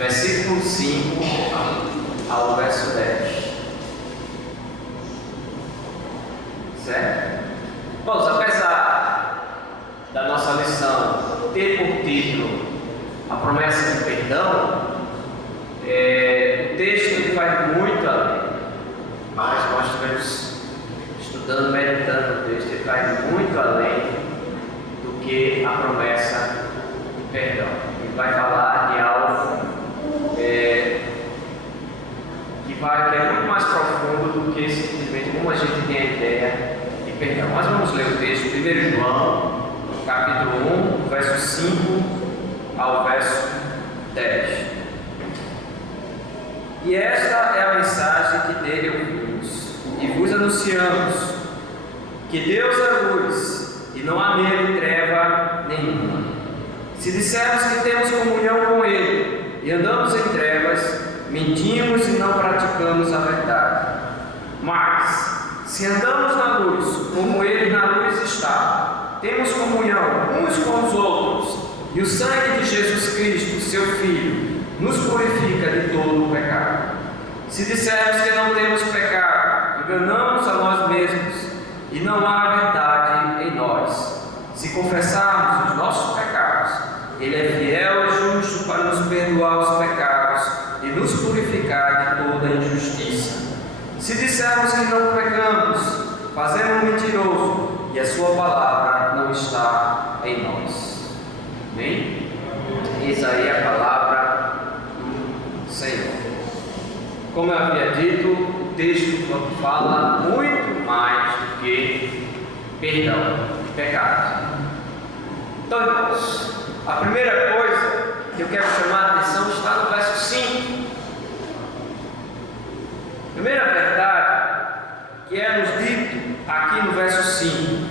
versículo 5 ao verso 10. Certo? Vamos, apesar da nossa lição ter por título a promessa de perdão, o texto ele vai muito além. Mas nós estamos estudando, meditando o texto, ele vai muito além do que a promessa de perdão. Ele vai falar de algo que é muito mais profundo do que simplesmente como a gente tem a ideia de perdão. Mas vamos ler o texto, 1 João, capítulo 1, verso 5 ao verso 10. E esta é a mensagem que dele ouvimos e vos anunciamos, que Deus é luz e não há nele treva nenhuma. Se dissermos que temos comunhão com Ele e andamos em trevas, mentimos e não praticamos a verdade. Mas, se andamos na luz, como Ele na luz está, temos comunhão uns com os outros, e o sangue de Jesus Cristo, seu Filho, nos purifica de todo o pecado. Se dissermos que não temos pecado, enganamos a nós mesmos, e não há verdade em nós. Se confessarmos os nossos pecados, Ele é fiel e justo para nos perdoar os pecados e nos purificar de toda injustiça. Se dissermos que não pecamos, fazemos mentiroso, e a sua palavra não está em nós. Amém? Eis aí a palavra do Senhor. Como eu havia dito, o texto fala muito mais do que perdão de pecados. Então, irmãos, a primeira coisa que eu quero chamar a atenção está no verso 5. Primeira verdade que é nos dito aqui no verso 5,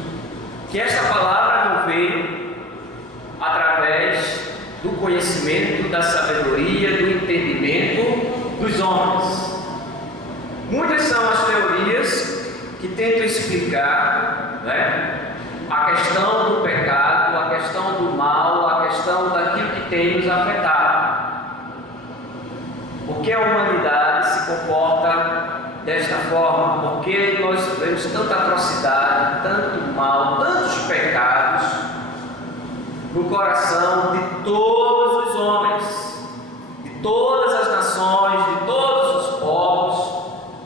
que esta palavra não veio através do conhecimento, da sabedoria, do entendimento dos homens. Muitas são as teorias que tentam explicar, a questão do pecado, a questão do mal, a questão daquilo que tem nos afetado. Porque a humanidade se comporta desta forma, porque nós vemos tanta atrocidade, tanto mal, tantos pecados no coração de todos os homens, de todas as nações, de todos os povos.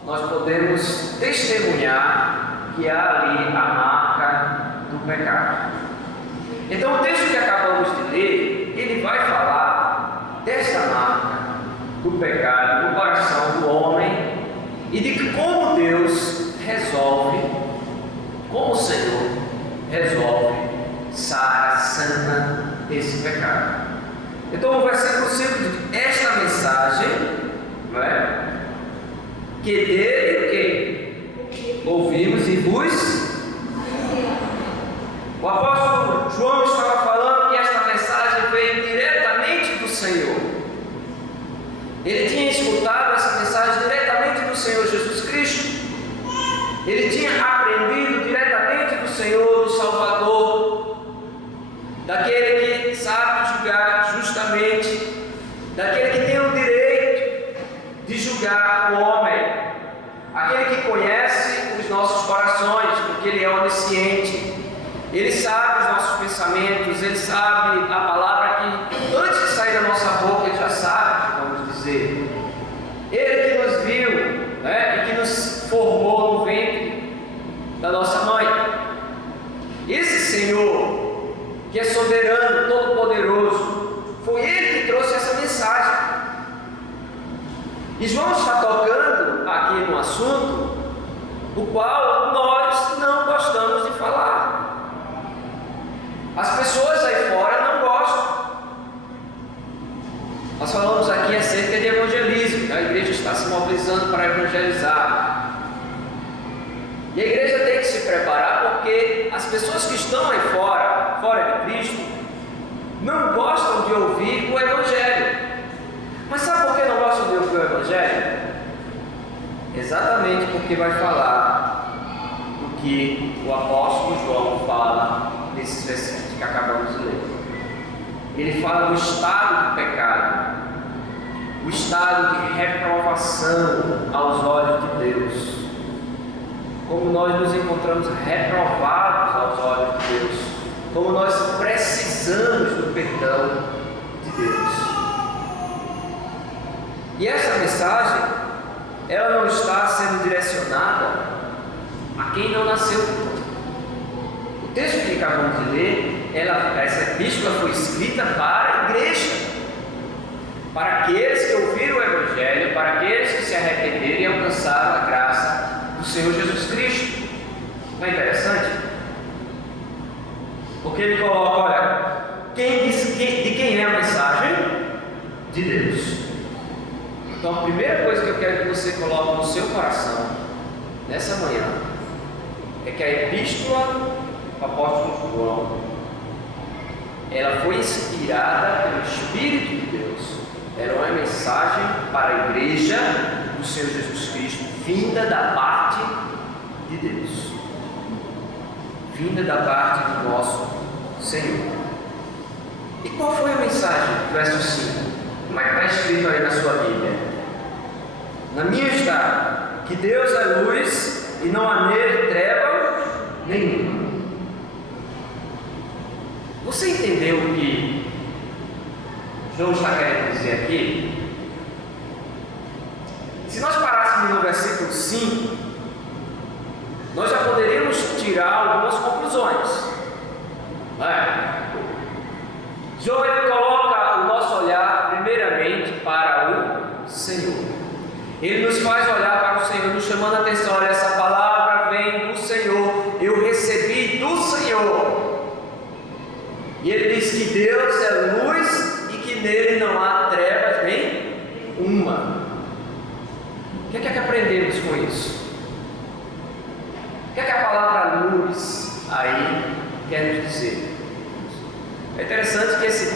Nós podemos testemunhar que há ali a marca do pecado. Então o texto que acabamos de ler, ele vai falar dessa marca do pecado no coração do homem e de como Deus resolve, como o Senhor resolve, sara, sana esse pecado. Então o versículo 5 diz: esta mensagem, que dele que ouvimos e vos. O apóstolo João estava falando que esta mensagem veio diretamente do Senhor. Ele tinha escutado essa mensagem diretamente do Senhor Jesus Cristo. Ele tinha aprendido diretamente do Senhor, do Salvador, daquele que sabe julgar justamente, daquele que tem o direito de julgar o homem, aquele que conhece os nossos corações, porque Ele é onisciente. Ele sabe os nossos pensamentos, Ele sabe a palavra que antes de sair da nossa boca Ele já sabe, vamos dizer. Ele que nos viu, e que nos formou no ventre da nossa mãe. Esse Senhor, que é soberano, todo-poderoso, foi Ele que trouxe essa mensagem. E João está tocando aqui no assunto o qual nós não gostamos de falar. As pessoas aí fora não gostam. Nós falamos aqui acerca de evangelismo. A igreja está se mobilizando para evangelizar. E a igreja tem que se preparar, porque as pessoas que estão aí fora de Cristo, não gostam de ouvir o evangelho. Mas sabe por que não gostam de ouvir o evangelho? Exatamente porque vai falar do que o apóstolo João fala nesses versículos que acabamos de ler. Ele fala do estado do pecado, estado de reprovação aos olhos de Deus. Como nós nos encontramos reprovados aos olhos de Deus. Como nós precisamos do perdão de Deus. E essa mensagem, ela não está sendo direcionada a quem não nasceu. O texto que acabamos de ler, essa epístola foi escrita para a igreja, para aqueles que ouviram o Evangelho, para aqueles que se arrependeram e alcançaram a graça do Senhor Jesus Cristo. Não é interessante? Porque ele coloca, olha, de quem é a mensagem? De Deus. Então a primeira coisa que eu quero que você coloque no seu coração, nessa manhã, é que a epístola do apóstolo João, ela foi inspirada pelo Espírito de Deus. Ela é uma mensagem para a igreja do Senhor Jesus Cristo, vinda da parte de Deus, vinda da parte do nosso Senhor. E qual foi a mensagem? Verso 5. Como é que está escrito aí na sua Bíblia? Na minha está que Deus é luz e não há nele treva nenhuma. Você entendeu o que João está querendo dizer aqui? Se nós parássemos no versículo 5, nós já poderíamos tirar algumas conclusões. Não é? João ele coloca o nosso olhar primeiramente para o Senhor. Ele nos faz olhar para o Senhor, nos chamando a atenção. Olha, essa palavra vem do Senhor, eu recebi do Senhor. E ele diz que Deus é luz e que nele não há trevas nenhuma. O que é que aprendemos com isso? O que é que a palavra luz aí quer nos dizer? É interessante que esse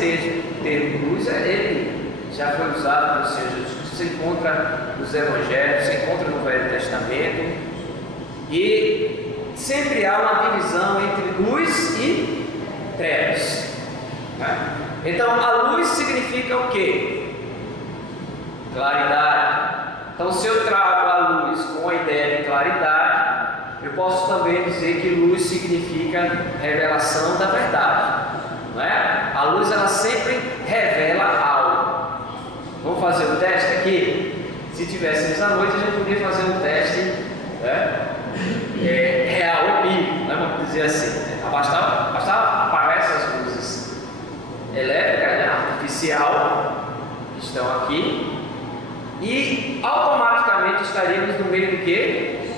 termo luz, ele já foi usado pelo Senhor Jesus Cristo. Você encontra nos Evangelhos, você encontra no Velho Testamento, e sempre há uma divisão entre luz e trevas. Né? Então, a luz significa o quê? Claridade. Então, se eu trago a luz com a ideia de claridade, eu posso também dizer que luz significa revelação da verdade. Não é? A luz, ela sempre revela algo. Vamos fazer um teste aqui? Se tivéssemos à noite, a gente poderia fazer um teste, né? Real, empírico, né? Vamos dizer assim. Bastava apagar essas luzes elétricas, né? Artificial, que estão aqui, e automaticamente estaríamos no meio do quê?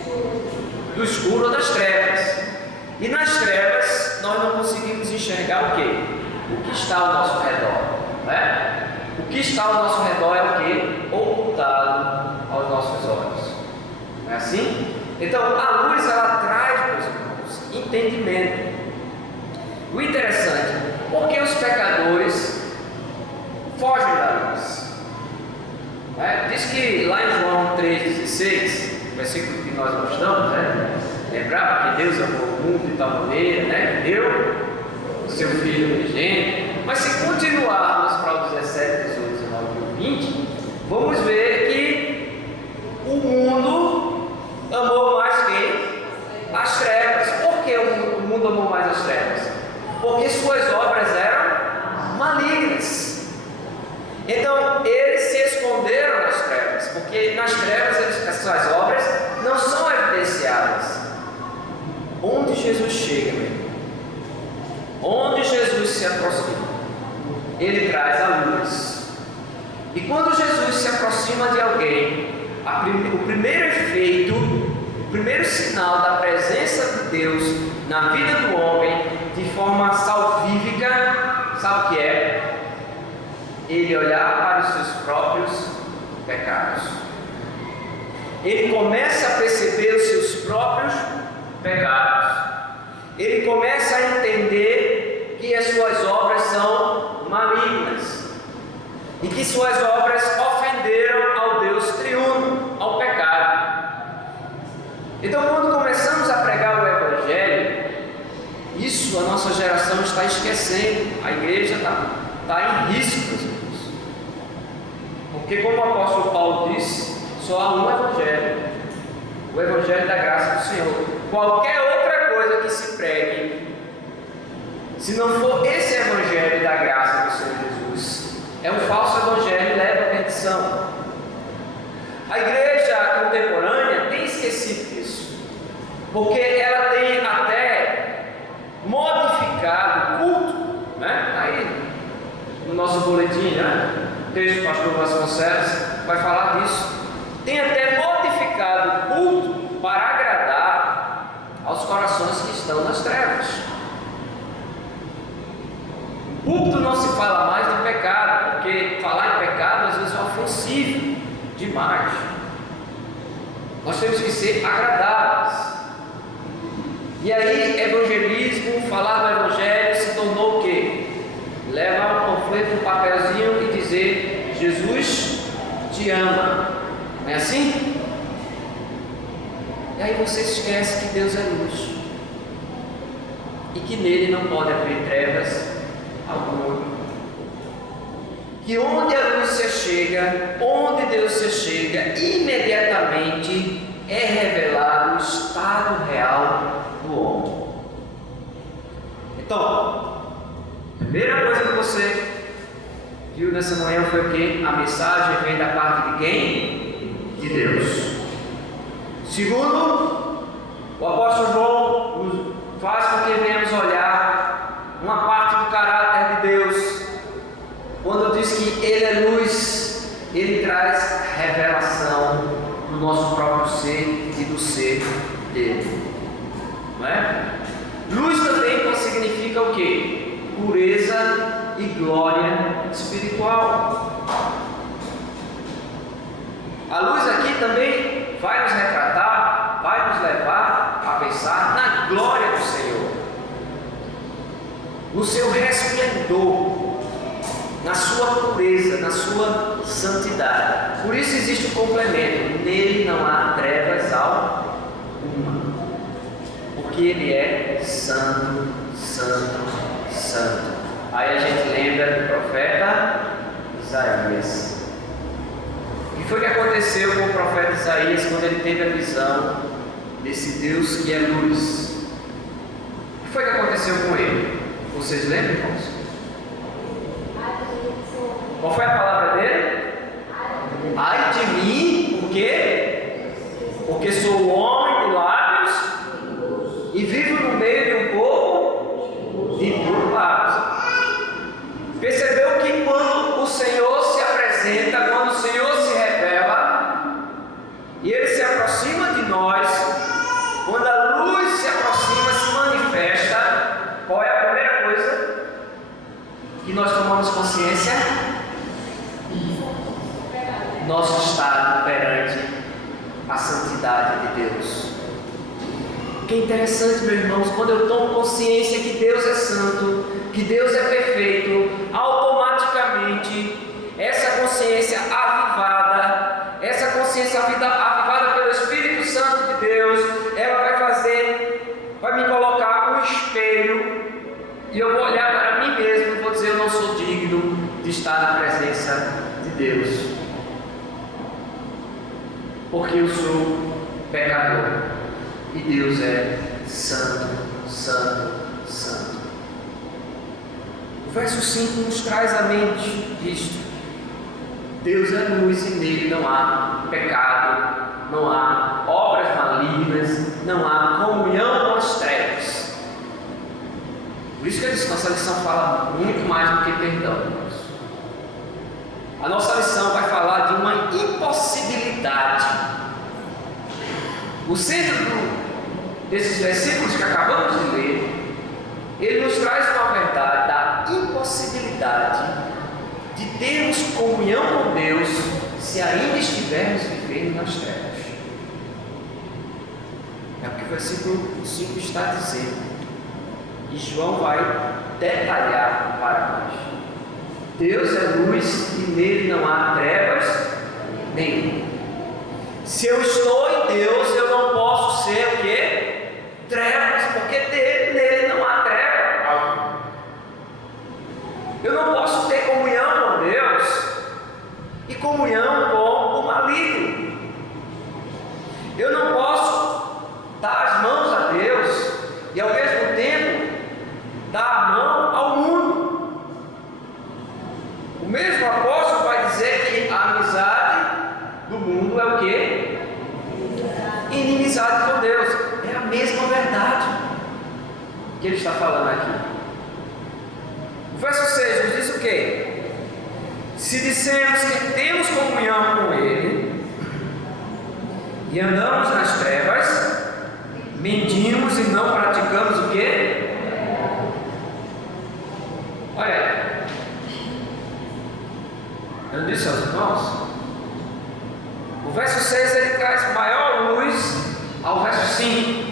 Do escuro ou das trevas. E nas trevas nós não conseguimos enxergar o quê? O que está ao nosso redor, né? O que está ao nosso redor é o quê? Ocultado aos nossos olhos. Não é assim? Então a luz, ela traz, meus irmãos, entendimento. O interessante, porque os pecadores fogem da luz. Diz que lá em João 3,16, versículo que nós gostamos, né? Lembrar que Deus amou o mundo de tal maneira, né? Que deu o seu Filho unigênito. Mas se continuarmos para o 17, 18, 19 e 20, vamos ver que o mundo amou mais quem? As trevas. Por que o mundo amou mais as trevas? Porque suas obras eram malignas. Então eles se esconderam nas trevas, porque nas trevas essas obras não são evidenciadas. Onde Jesus chega, meu irmão? Onde Jesus se aproxima, ele traz a luz. E quando Jesus se aproxima de alguém, o primeiro efeito, o primeiro sinal da presença de Deus na vida do homem, de forma salvífica, sabe o que é? Ele olhar para os seus próprios pecados. Ele começa a perceber os seus próprios pecados. Ele começa a entender que as suas obras são malignas e que suas obras ofenderam ao Deus triuno, ao pecado. Então, quando começamos a pregar o Evangelho, isso a nossa geração está esquecendo. A igreja está em risco, meus irmãos, Porque, como o apóstolo Paulo disse, só há um Evangelho, o Evangelho da graça do Senhor. Qualquer outra coisa que se pregue, se não for esse Evangelho da graça do Senhor Jesus, é um falso Evangelho e leva à perdição. A igreja contemporânea tem esquecido disso, porque ela tem até modificado o culto, né? Está aí no nosso boletim, né? O texto do pastor Vasconcelos vai falar disso. Tem até modificado o culto para agradar aos corações que estão nas trevas. O culto não se fala mais de pecado, porque falar em pecado às vezes é ofensivo demais. Nós temos que ser agradáveis. E aí, evangelismo, falar do evangelho se tornou o quê? Levar um panfleto, um papelzinho e dizer: Jesus te ama. Não é assim? E aí você esquece que Deus é luz e que nele não pode haver trevas alguma. Que onde a luz se chega, onde Deus se chega, imediatamente é revelado o estado real do homem. Então, a primeira coisa que você viu nessa manhã foi o que? A mensagem vem da parte de quem? De Deus. Segundo, o apóstolo João faz com que venhamos olhar uma parte do caráter de Deus. Quando diz que Ele é luz, Ele traz revelação do nosso próprio ser e do ser dele. Não é? Luz também significa o quê? Pureza e glória espiritual. A luz aqui também vai nos retratar, vai nos levar a pensar na glória do Senhor, no seu resplendor, na sua pureza, na sua santidade. Por isso existe um complemento: nele não há trevas alguma, porque ele é santo, santo, santo. Aí a gente lembra do profeta Isaías. O que foi que aconteceu com o profeta Isaías quando ele teve a visão desse Deus que é luz? O que foi que aconteceu com ele? Vocês lembram, irmãos? Qual foi a palavra dele? Ai de mim, por quê? Porque sou homem de lábios e vivo no meio de um povo de puros lábios. Percebeu que quando o Senhor se apresenta, quando o Senhor se revela e Ele se aproxima de nós, quando a luz se aproxima, se manifesta, qual é a primeira coisa que nós tomamos consciência? Nosso estado perante a santidade de Deus. Que interessante, meus irmãos, quando eu tomo consciência que Deus é santo, que Deus é perfeito, automaticamente essa consciência avivada, avivada pelo Espírito Santo de Deus, ela vai me colocar um espelho e eu vou olhar para mim mesmo e vou dizer: eu não sou digno de estar na presença de Deus, porque eu sou pecador e Deus é santo, santo, santo. O verso 5 nos traz à mente isto: Deus é luz e nele não há pecado, não há obras malignas, não há comunhão com as trevas. Por isso que nossa lição fala muito mais do que perdão, irmãos. A nossa lição vai falar de uma impossibilidade. O centro desses versículos que acabamos de ler, ele nos traz uma verdade da impossibilidade de termos comunhão com Deus se ainda estivermos vivendo nas trevas. É o que o versículo 5 está dizendo. E João vai detalhar para nós. Deus é luz e nele não há trevas nenhuma. Se eu estou em Deus, eu não posso ser o quê? Trevas, porque nele não há treva alguma. Eu não posso ter comunhão com Deus e comunhão com o maligno. Eu não posso dar as mãos a Deus e ao mesmo tempo dar a mão ao mundo. O mesmo apóstolo vai dizer que a amizade do mundo é o quê? Inimizade com Deus. É a mesma verdade que ele está falando aqui. O verso 6 nos diz o quê? Se dissermos que temos comunhão com Ele e andamos nas trevas, mentimos e não praticamos o quê? Olha aí. Eu disse aos irmãos, o verso 6 ele traz maior luz ao verso 5.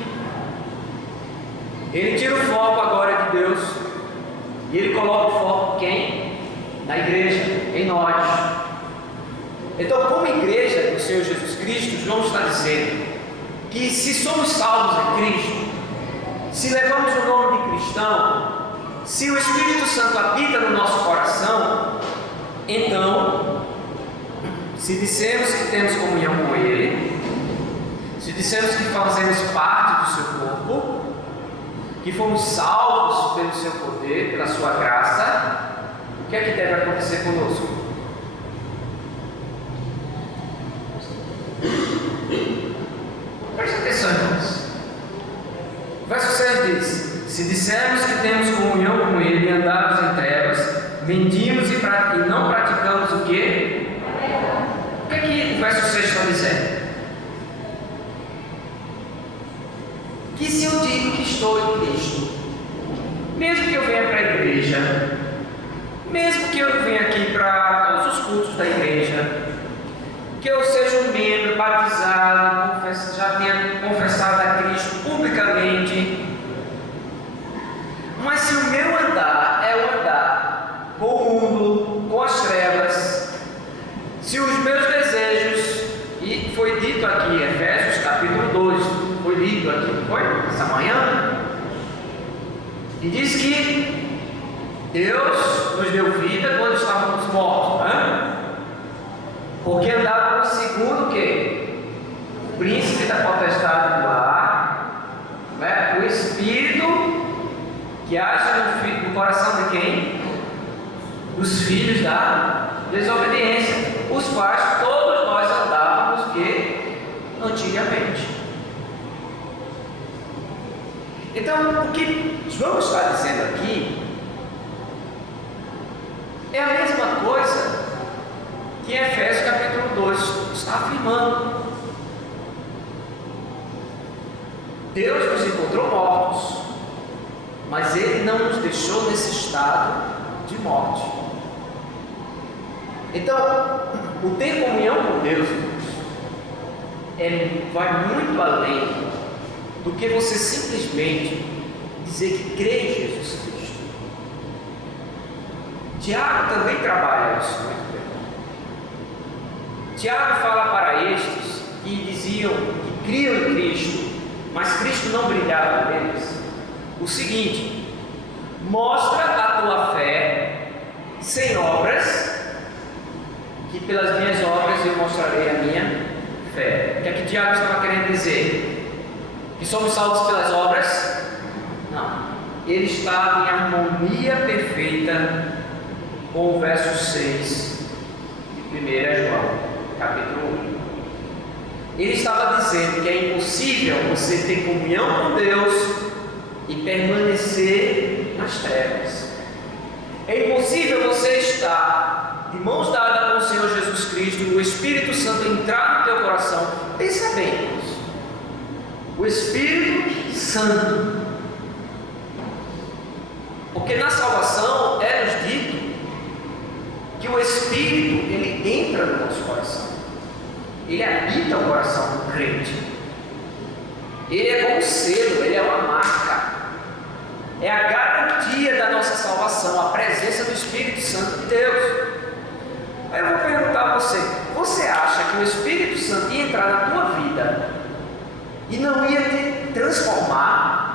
Ele tira o foco agora de Deus e ele coloca o foco em quem? Na igreja, em nós. Então, como igreja do Senhor Jesus Cristo, João está dizendo que se somos salvos em Cristo, se levamos o nome de cristão, se o Espírito Santo habita no nosso coração, então, se dissermos que temos comunhão com Ele, se dissermos que fazemos parte do seu corpo, que fomos salvos pelo seu poder, pela sua graça, o que é que deve acontecer conosco? Preste atenção, irmãos. O verso 6 diz: se dissermos que temos comunhão com Ele e andarmos em trevas, mentimos e não praticamos o quê? O que é que o verso 6 está dizendo? Que se eu digo que estou em Cristo, mesmo que eu venha para a igreja, mesmo que eu venha aqui para todos os cultos da igreja, que eu seja um membro batizado, já tenha confessado a Cristo publicamente, mas se o meu andar é o andar com o mundo, com as trevas, se os meus desejos, e foi dito aqui em Efésios capítulo 2, foi lido aqui, não foi? Essa manhã, e diz que Deus nos deu vida quando estávamos mortos, né? Porque andávamos segundo o quê? O príncipe da potestade do ar, né? O Espírito que age no coração de quem? Dos filhos da desobediência, os quais todos nós andávamos que antigamente. Então, o que João está dizendo aqui é a mesma coisa que Efésios capítulo 2 está afirmando. Deus nos encontrou mortos, mas Ele não nos deixou nesse estado de morte. Então, o ter comunhão com Deus, vai muito além do que você simplesmente dizer que crê em Jesus Cristo. Tiago também trabalha isso muito bem. Tiago fala para estes que diziam que criam em Cristo, mas Cristo não brilhava neles, o seguinte: mostra a tua fé sem obras, que pelas minhas obras eu mostrarei a minha fé. O que é que Tiago estava querendo dizer? Que somos salvos pelas obras? Não. Ele estava em harmonia perfeita com o verso 6 de 1 João, capítulo 1. Ele estava dizendo que é impossível você ter comunhão com Deus e permanecer nas trevas. É impossível você estar de mãos dadas com o Senhor Jesus Cristo, o Espírito Santo entrar no teu coração. Pensa bem, irmãos. O Espírito Santo. Porque na salvação é-nos dito que o Espírito, ele entra no nosso coração. Ele habita o coração do crente. Ele é como um selo, ele é uma marca. É a garantia da nossa salvação, a presença do Espírito Santo de Deus. Aí eu vou perguntar a você: você acha que o Espírito Santo ia entrar na tua vida e não ia te transformar?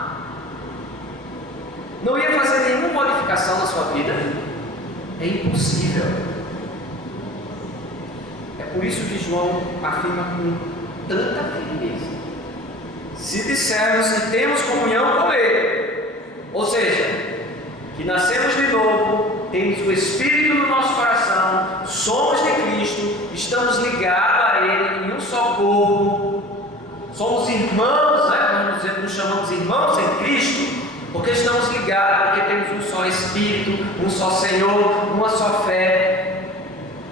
Não ia fazer nenhuma modificação na sua vida? É impossível. É por isso que João afirma com tanta firmeza: se dissermos que temos comunhão com Ele, ou seja, que nascemos de novo, temos o Espírito no nosso coração, somos de Cristo, estamos ligados a Ele em um só corpo, somos irmãos, né? Nós nos chamamos irmãos em Cristo, porque estamos ligados, porque temos um só Espírito, um só Senhor, uma só fé.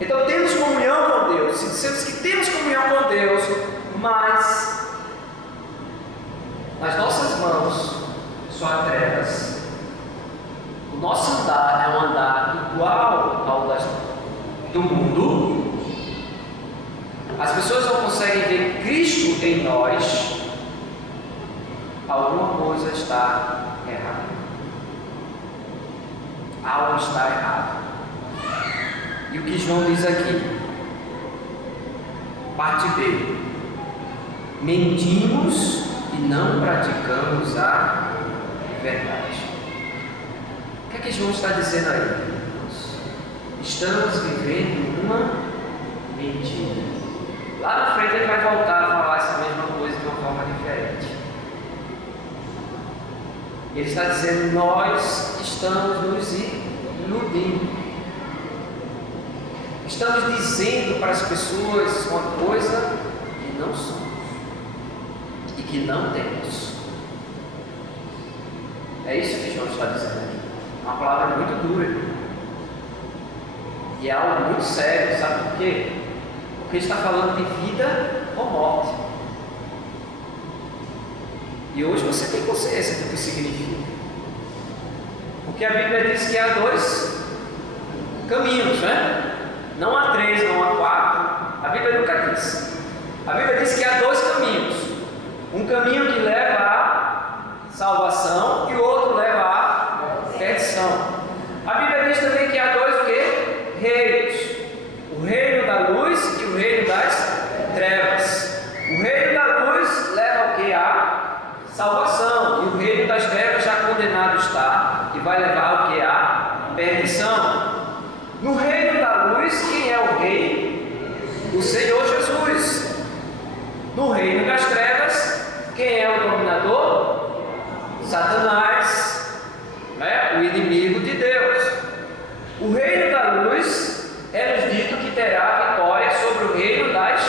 Então temos comunhão com Deus. Se dissemos que temos comunhão com Deus, mas nas nossas mãos só há trevas, o nosso andar é um andar igual ao do mundo, as pessoas não conseguem ver Cristo em nós, alguma coisa está errada. Algo está errado. E o que João diz aqui? Parte B: mentimos e não praticamos a verdade. O que é que João está dizendo aí? Estamos vivendo uma mentira. Lá na frente ele vai voltar a falar essa mesma coisa de uma forma diferente. Ele está dizendo: nós estamos nos iludindo. Estamos dizendo para as pessoas uma coisa que não somos e que não temos. É isso que João está dizendo aqui. Uma palavra muito dura. E é algo muito sério, sabe por quê? Porque está falando de vida ou morte. E hoje você tem consciência do que significa. Porque a Bíblia diz que há dois caminhos, né? Não há três, não há quatro. A Bíblia nunca diz. A Bíblia diz que há dois caminhos. Um caminho que leva à salvação e o outro leva à perdição. A Bíblia diz também que há dois o quê? Reinos. O reino da luz e o reino das trevas. O reino da luz leva ao quê? À salvação. E o reino das trevas já condenado está e vai levar ao quê? À perdição. No reino da luz, quem é o rei? O Senhor Jesus. No reino das trevas, quem é o dominador? Satanás, né? O inimigo de Deus. O reino da luz é-nos dito que terá vitória sobre o reino das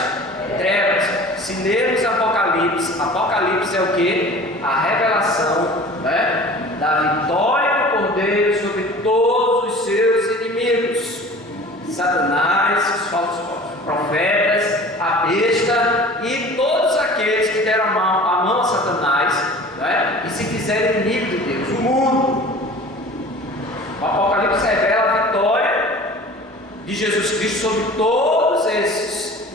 trevas. Se lermos Apocalipse, Apocalipse é o que? A revelação, né? Da vitória do Cordeiro sobre todos os seus inimigos. Satanás, os falsos profetas, a besta e todos aqueles que deram a mão a Satanás, né? E se fizeram inimigo de Deus, o mundo. O Apocalipse revela a vitória de Jesus Cristo sobre todos esses.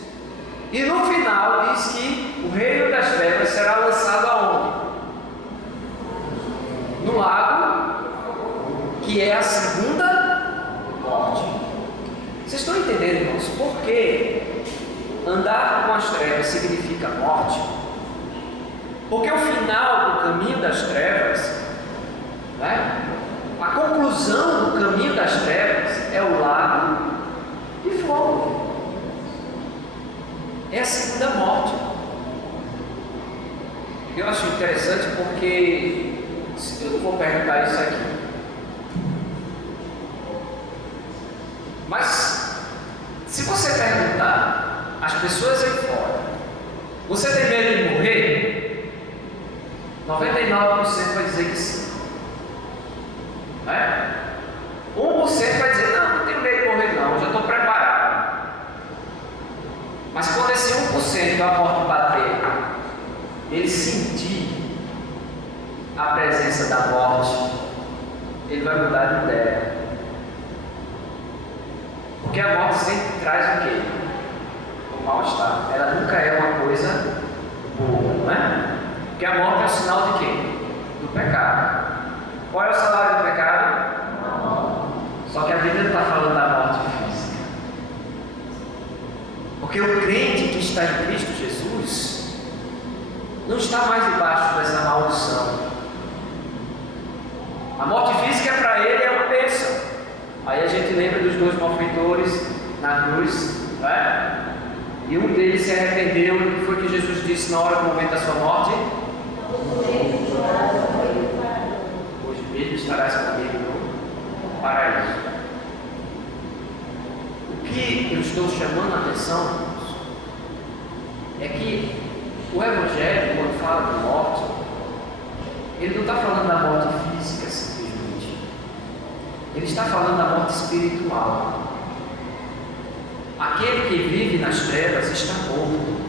E no final diz que o reino das trevas será lançado aonde? No lago, que é a segunda morte. Vocês estão entendendo, irmãos, por que andar com as trevas significa morte? Porque o final do caminho das trevas, né? A conclusão do caminho das trevas é o lago de fogo. É a segunda morte. Eu acho interessante porque eu não vou perguntar isso aqui. Mas, se você perguntar às pessoas aí fora, você tem medo de morrer? 99% vai dizer que sim. Né? 1% vai dizer: não tenho medo de morrer não, já estou preparado. Mas quando esse 1% da morte bater, ele sentir a presença da morte, ele vai mudar de ideia. Porque a morte sempre traz o quê? O mal-estar. Ela nunca é uma coisa boa, não é? Porque a morte é o sinal de quê? Do pecado. Qual é o salário do pecado? Só que a Bíblia não está falando da morte física. Porque o crente que está em Cristo Jesus não está mais debaixo dessa maldição. A morte física para ele é uma bênção. Aí a gente lembra dos dois malfeitores na cruz, não é? E um deles se arrependeu. E o que foi que Jesus disse na hora do momento da sua morte? Hoje mesmo estarás comigo no paraíso. O que eu estou chamando a atenção, irmãos, é que o Evangelho, quando fala de morte, ele não está falando da morte física simplesmente. Ele está falando da morte espiritual. Aquele que vive nas trevas está morto,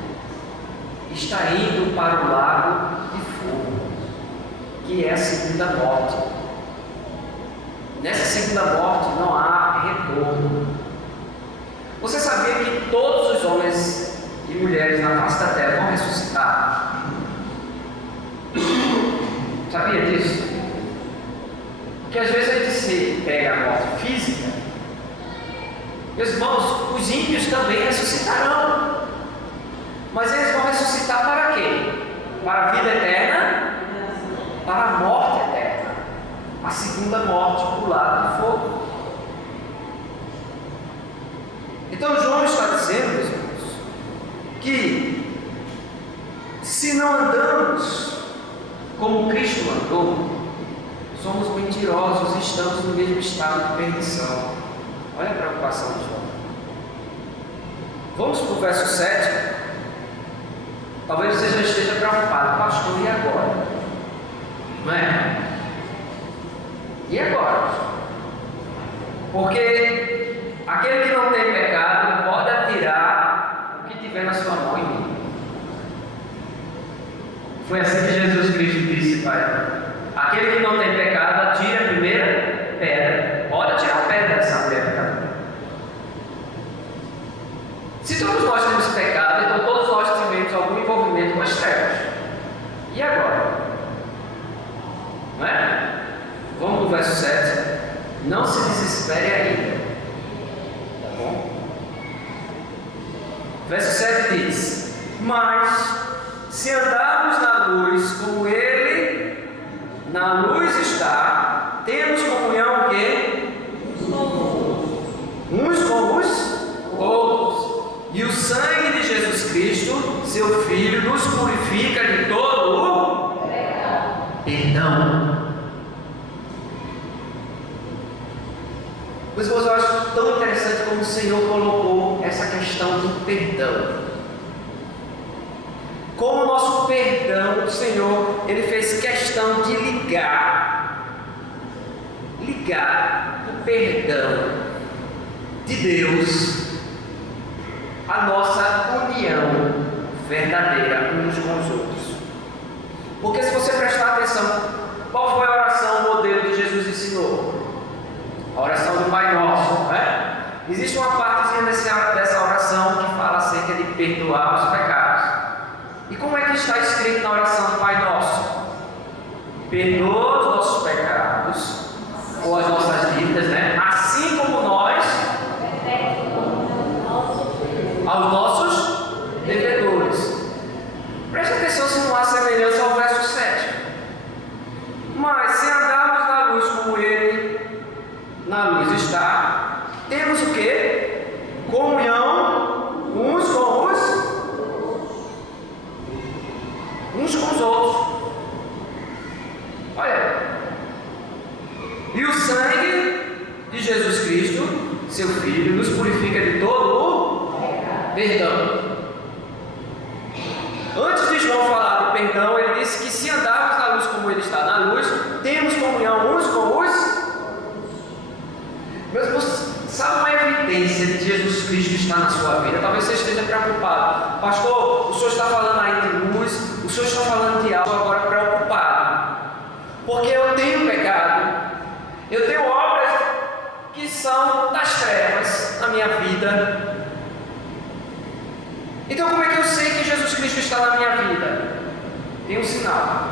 está indo para o lago de fogo, que é a segunda morte. Nessa segunda morte não há retorno. Você sabia que todos os homens e mulheres na face da terra vão ressuscitar? Sabia disso? Porque às vezes a gente se pega a morte física. Meus irmãos, os ímpios também ressuscitarão. Mas eles vão ressuscitar para quê? Para a vida eterna? Para a morte eterna. A segunda morte, o lago de fogo. Então João está dizendo, meus irmãos, que se não andamos como Cristo andou, somos mentirosos e estamos no mesmo estado de perdição. Olha a preocupação de João. Vamos para o verso 7. Talvez você já esteja preocupado, pastor, e agora? Não é? E agora? Porque aquele que não tem pecado pode atirar o que tiver na sua mão em mim. Foi assim que Jesus Cristo disse, Pai. Aquele que não tem pecado, atire a primeira pedra. Pode atirar a pedra dessa mulher pecadora. Se todos nós temos pecado, então todos nós tivemos algum envolvimento com as trevas. E agora? Não é? Vamos no verso 7. Não se desespere ainda. Tá bom? Verso 7 diz: mas se andarmos na luz como Ele na luz está, temos comunhão o quê? Uns com os outros. E o sangue de Jesus Cristo, seu Filho, nos purifica de todo o perdão. Pois eu acho tão interessante como o Senhor colocou essa questão do perdão. Como o nosso perdão, o Senhor, Ele fez questão de ligar o perdão de Deus à nossa união verdadeira uns com os outros. Porque se você prestar atenção, qual foi a oração, o modelo que Jesus ensinou? A oração do Pai Nosso, né? Existe uma partezinha dessa oração que fala acerca de perdoar os pecados. E como é que está escrito na oração do Pai Nosso? Perdoa os nossos pecados, ou as nossas dívidas, né? Assim como nós, aos nossos devedores. Preste atenção se não há semelhança ao verso 7. Mas se andarmos na luz como Ele na luz está, temos o quê? Comunhão uns com os outros. Olha, e o sangue de Jesus Cristo, seu Filho, nos purifica de todo o perdão. Antes de João falar do perdão, ele disse que se andarmos na luz como Ele está na luz, temos comunhão uns com os. Meus irmãos, sabe uma evidência de Jesus Cristo estar na sua vida? Talvez você esteja preocupado. Pastor, o senhor está falando aí de luz, o senhor está falando de algo, agora preocupado. Porque eu tenho pecado, eu tenho obras que são das trevas na minha vida. Então como é que eu sei que Jesus Cristo está na minha vida? Tem um sinal.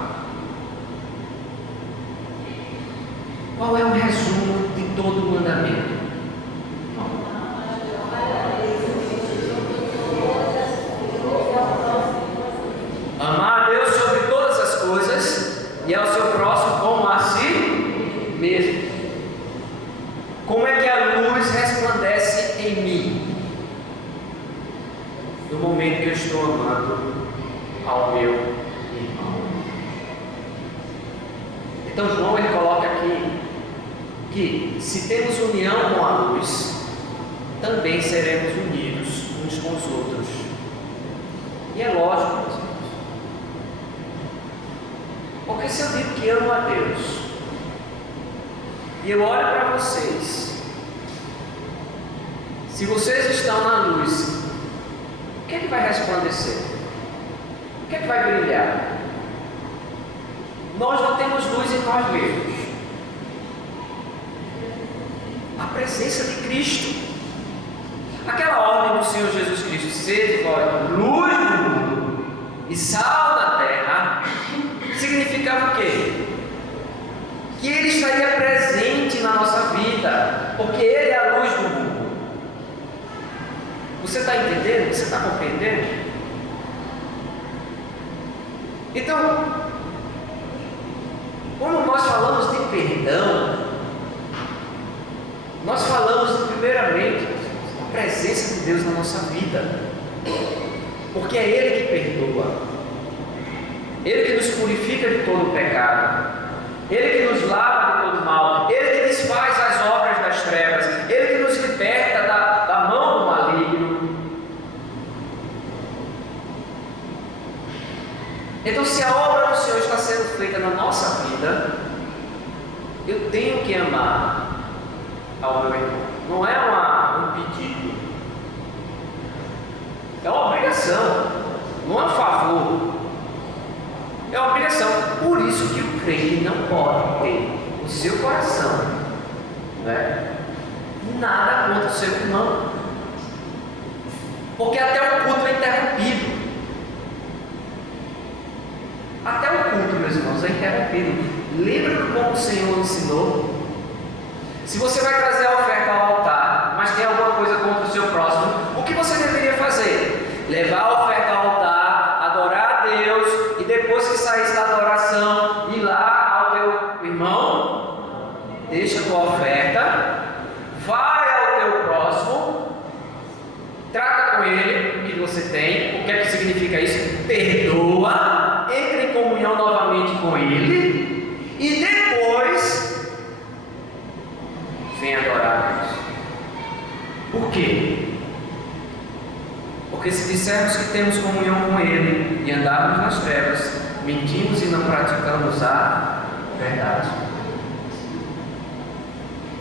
Qual é o resumo de todo o mandamento? Amar a Deus sobre todas as coisas e ao seu próximo como a si mesmo. Como é que a luz resplandece em mim? no momento que eu estou amando ao meu irmão. Então João ele coloca aqui que se temos união com a luz, também seremos unidos uns com os outros. E é lógico, meus irmãos. Porque se eu digo que amo a Deus, e eu olho para vocês, se vocês estão na luz, o que é que vai resplandecer? O que é que vai brilhar? Nós não temos luz em nós mesmos. A presença de Cristo. Aquela ordem do Senhor Jesus Cristo, sede vós luz do mundo e sal da terra, significava o quê? Que Ele estaria presente na nossa vida, porque Ele é a luz do mundo. Você está entendendo? Você está compreendendo? Então, quando nós falamos de perdão, nós falamos primeiramente da presença de Deus na nossa vida, porque é Ele que perdoa, Ele que nos purifica de todo o pecado, Ele que nos lava de todo o mal, Ele que desfaz as obras das trevas, Ele que nos liberta da mão do maligno. Então, se a obra do Senhor está sendo feita na nossa vida, eu tenho que amar ao meu irmão. Não é um pedido, é uma obrigação, não é um favor, é uma obrigação. Por isso que o crente não pode ter no seu coração, né, nada contra o seu irmão, porque até o culto é interrompido. Até o culto, meus irmãos, é interrompido. Lembra como o Senhor ensinou? Se você vai trazer a oferta ao altar, mas tem alguma coisa contra o seu próximo, o que você deveria fazer? Levar a oferta ao altar, adorar a Deus, e depois que saísse da adoração, ir lá ao teu irmão, deixa a tua oferta, vai ao teu próximo, trata com ele o que você tem. O que é que significa isso? Perdoa, entra em comunhão novamente com ele, e depois vem adorar a Deus. Por quê? Porque se dissermos que temos comunhão com Ele e andarmos nas trevas, mentimos e não praticamos a verdade.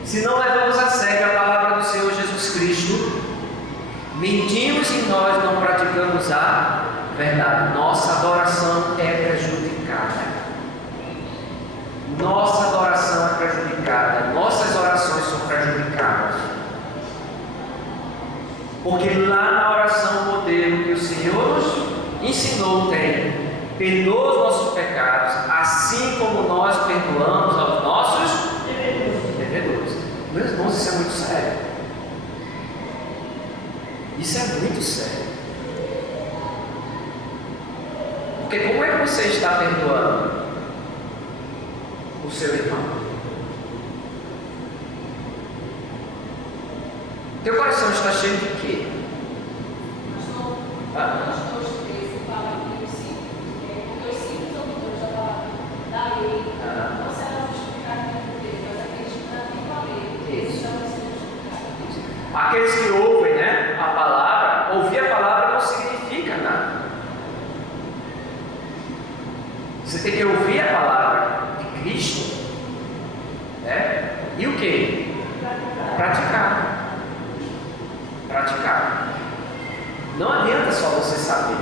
Se não levamos a sério a palavra do Senhor Jesus Cristo, mentimos e nós não praticamos a verdade. Nossa adoração é prejudicada. Nossa adoração é prejudicada, nossas orações são prejudicadas, porque lá na oração o modelo que o Senhor nos ensinou tem: perdoa os nossos pecados, assim como nós perdoamos aos nossos devedores. Meus irmãos, isso é muito sério. Isso é muito sério. Porque como é que você está perdoando o seu irmão? Teu coração está cheio de quê? Aqueles que ouvem, né, a palavra, ouvir a palavra não significa nada. Você tem que ouvir a palavra de Cristo, né? E o que? Praticar. Praticar. Não adianta só você saber.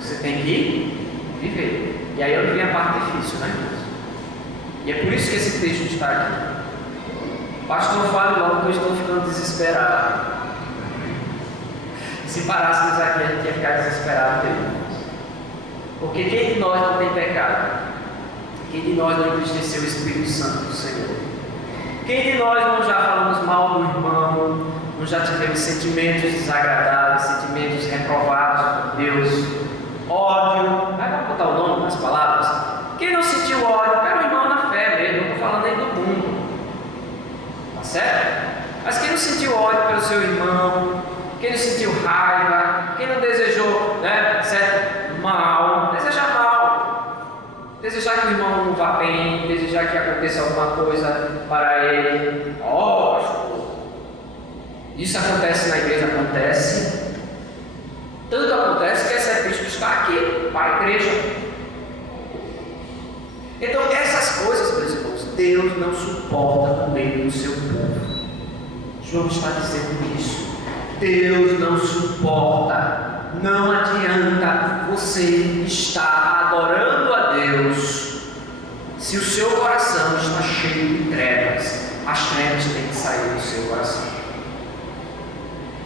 Você tem que viver. E aí vem a parte difícil, né? E é por isso que esse texto está aqui. Pastor, fale logo que eu estou ficando desesperado. Se parássemos aqui, a gente ia ficar desesperado mesmo. Porque quem de nós não tem pecado? Quem de nós não entristeceu o Espírito Santo do Senhor? Quem de nós não já falamos mal do irmão? Não já tivemos sentimentos desagradáveis, sentimentos reprovados por Deus? Ódio. Vamos botar o nome nas palavras? Quem não sentiu ódio? Era o irmão na fé mesmo, não estou falando nem do mundo. Tá certo? Mas quem não sentiu ódio pelo seu irmão? Quem não sentiu raiva? Quem não aconteça alguma coisa para ele. Pastor, isso acontece na igreja? Acontece. Tanto acontece que essa epístola está aqui para a igreja. Então, essas coisas, meus irmãos, Deus não suporta no meio do seu povo. João está dizendo isso. Deus não suporta. Não adianta você estar adorando a Deus se o seu coração está cheio de trevas. As trevas têm que sair do seu coração.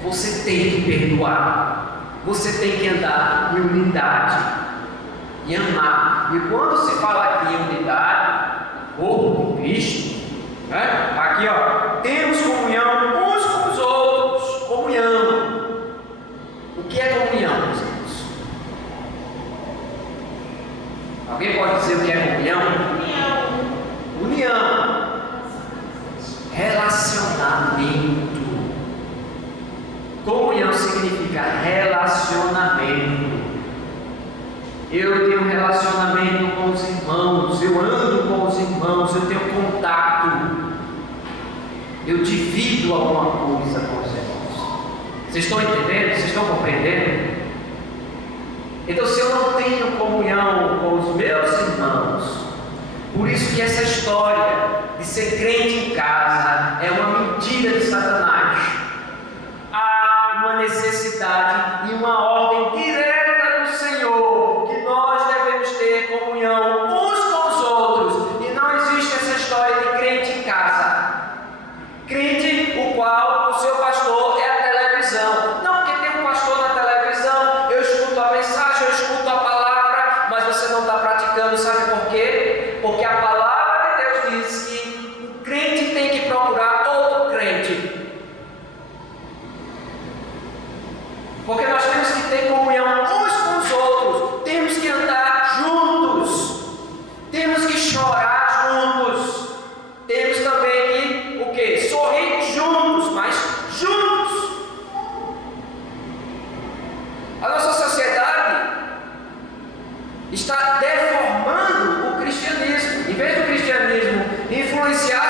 Você tem que perdoar. Você tem que andar em unidade e amar. E quando se fala aqui em unidade, corpo de Cristo, né? Aqui temos comunhão uns com os outros. Comunhão. O que é comunhão, meus irmãos? Alguém pode dizer o que é comunhão? União. Relacionamento. Comunhão significa relacionamento. Eu tenho relacionamento com os irmãos, eu ando com os irmãos, eu tenho contato, eu divido alguma coisa com os irmãos. Vocês estão entendendo? Vocês estão compreendendo? Então, se eu não tenho comunhão com os meus irmãos, por isso que essa história de ser crente em casa é uma mentira de Satanás. Há uma necessidade e uma ordem direta do Senhor que nós devemos ter comunhão uns com os outros, e não existe essa história de crente em casa, crente o qual o seu pastor é a televisão. Não, porque tem um pastor na televisão, eu escuto a mensagem, eu escuto a palavra, mas você não está praticando. Sabe por quê? Porque a palavra de Deus diz que o crente tem que procurar outro crente. Porque nós temos que ter comunhão uns com os outros, temos que andar juntos, temos que chorar juntos, temos também que, o quê? Sorrir juntos, mas juntos. A nossa sociedade está deformando o cristianismo. Em vez do cristianismo influenciar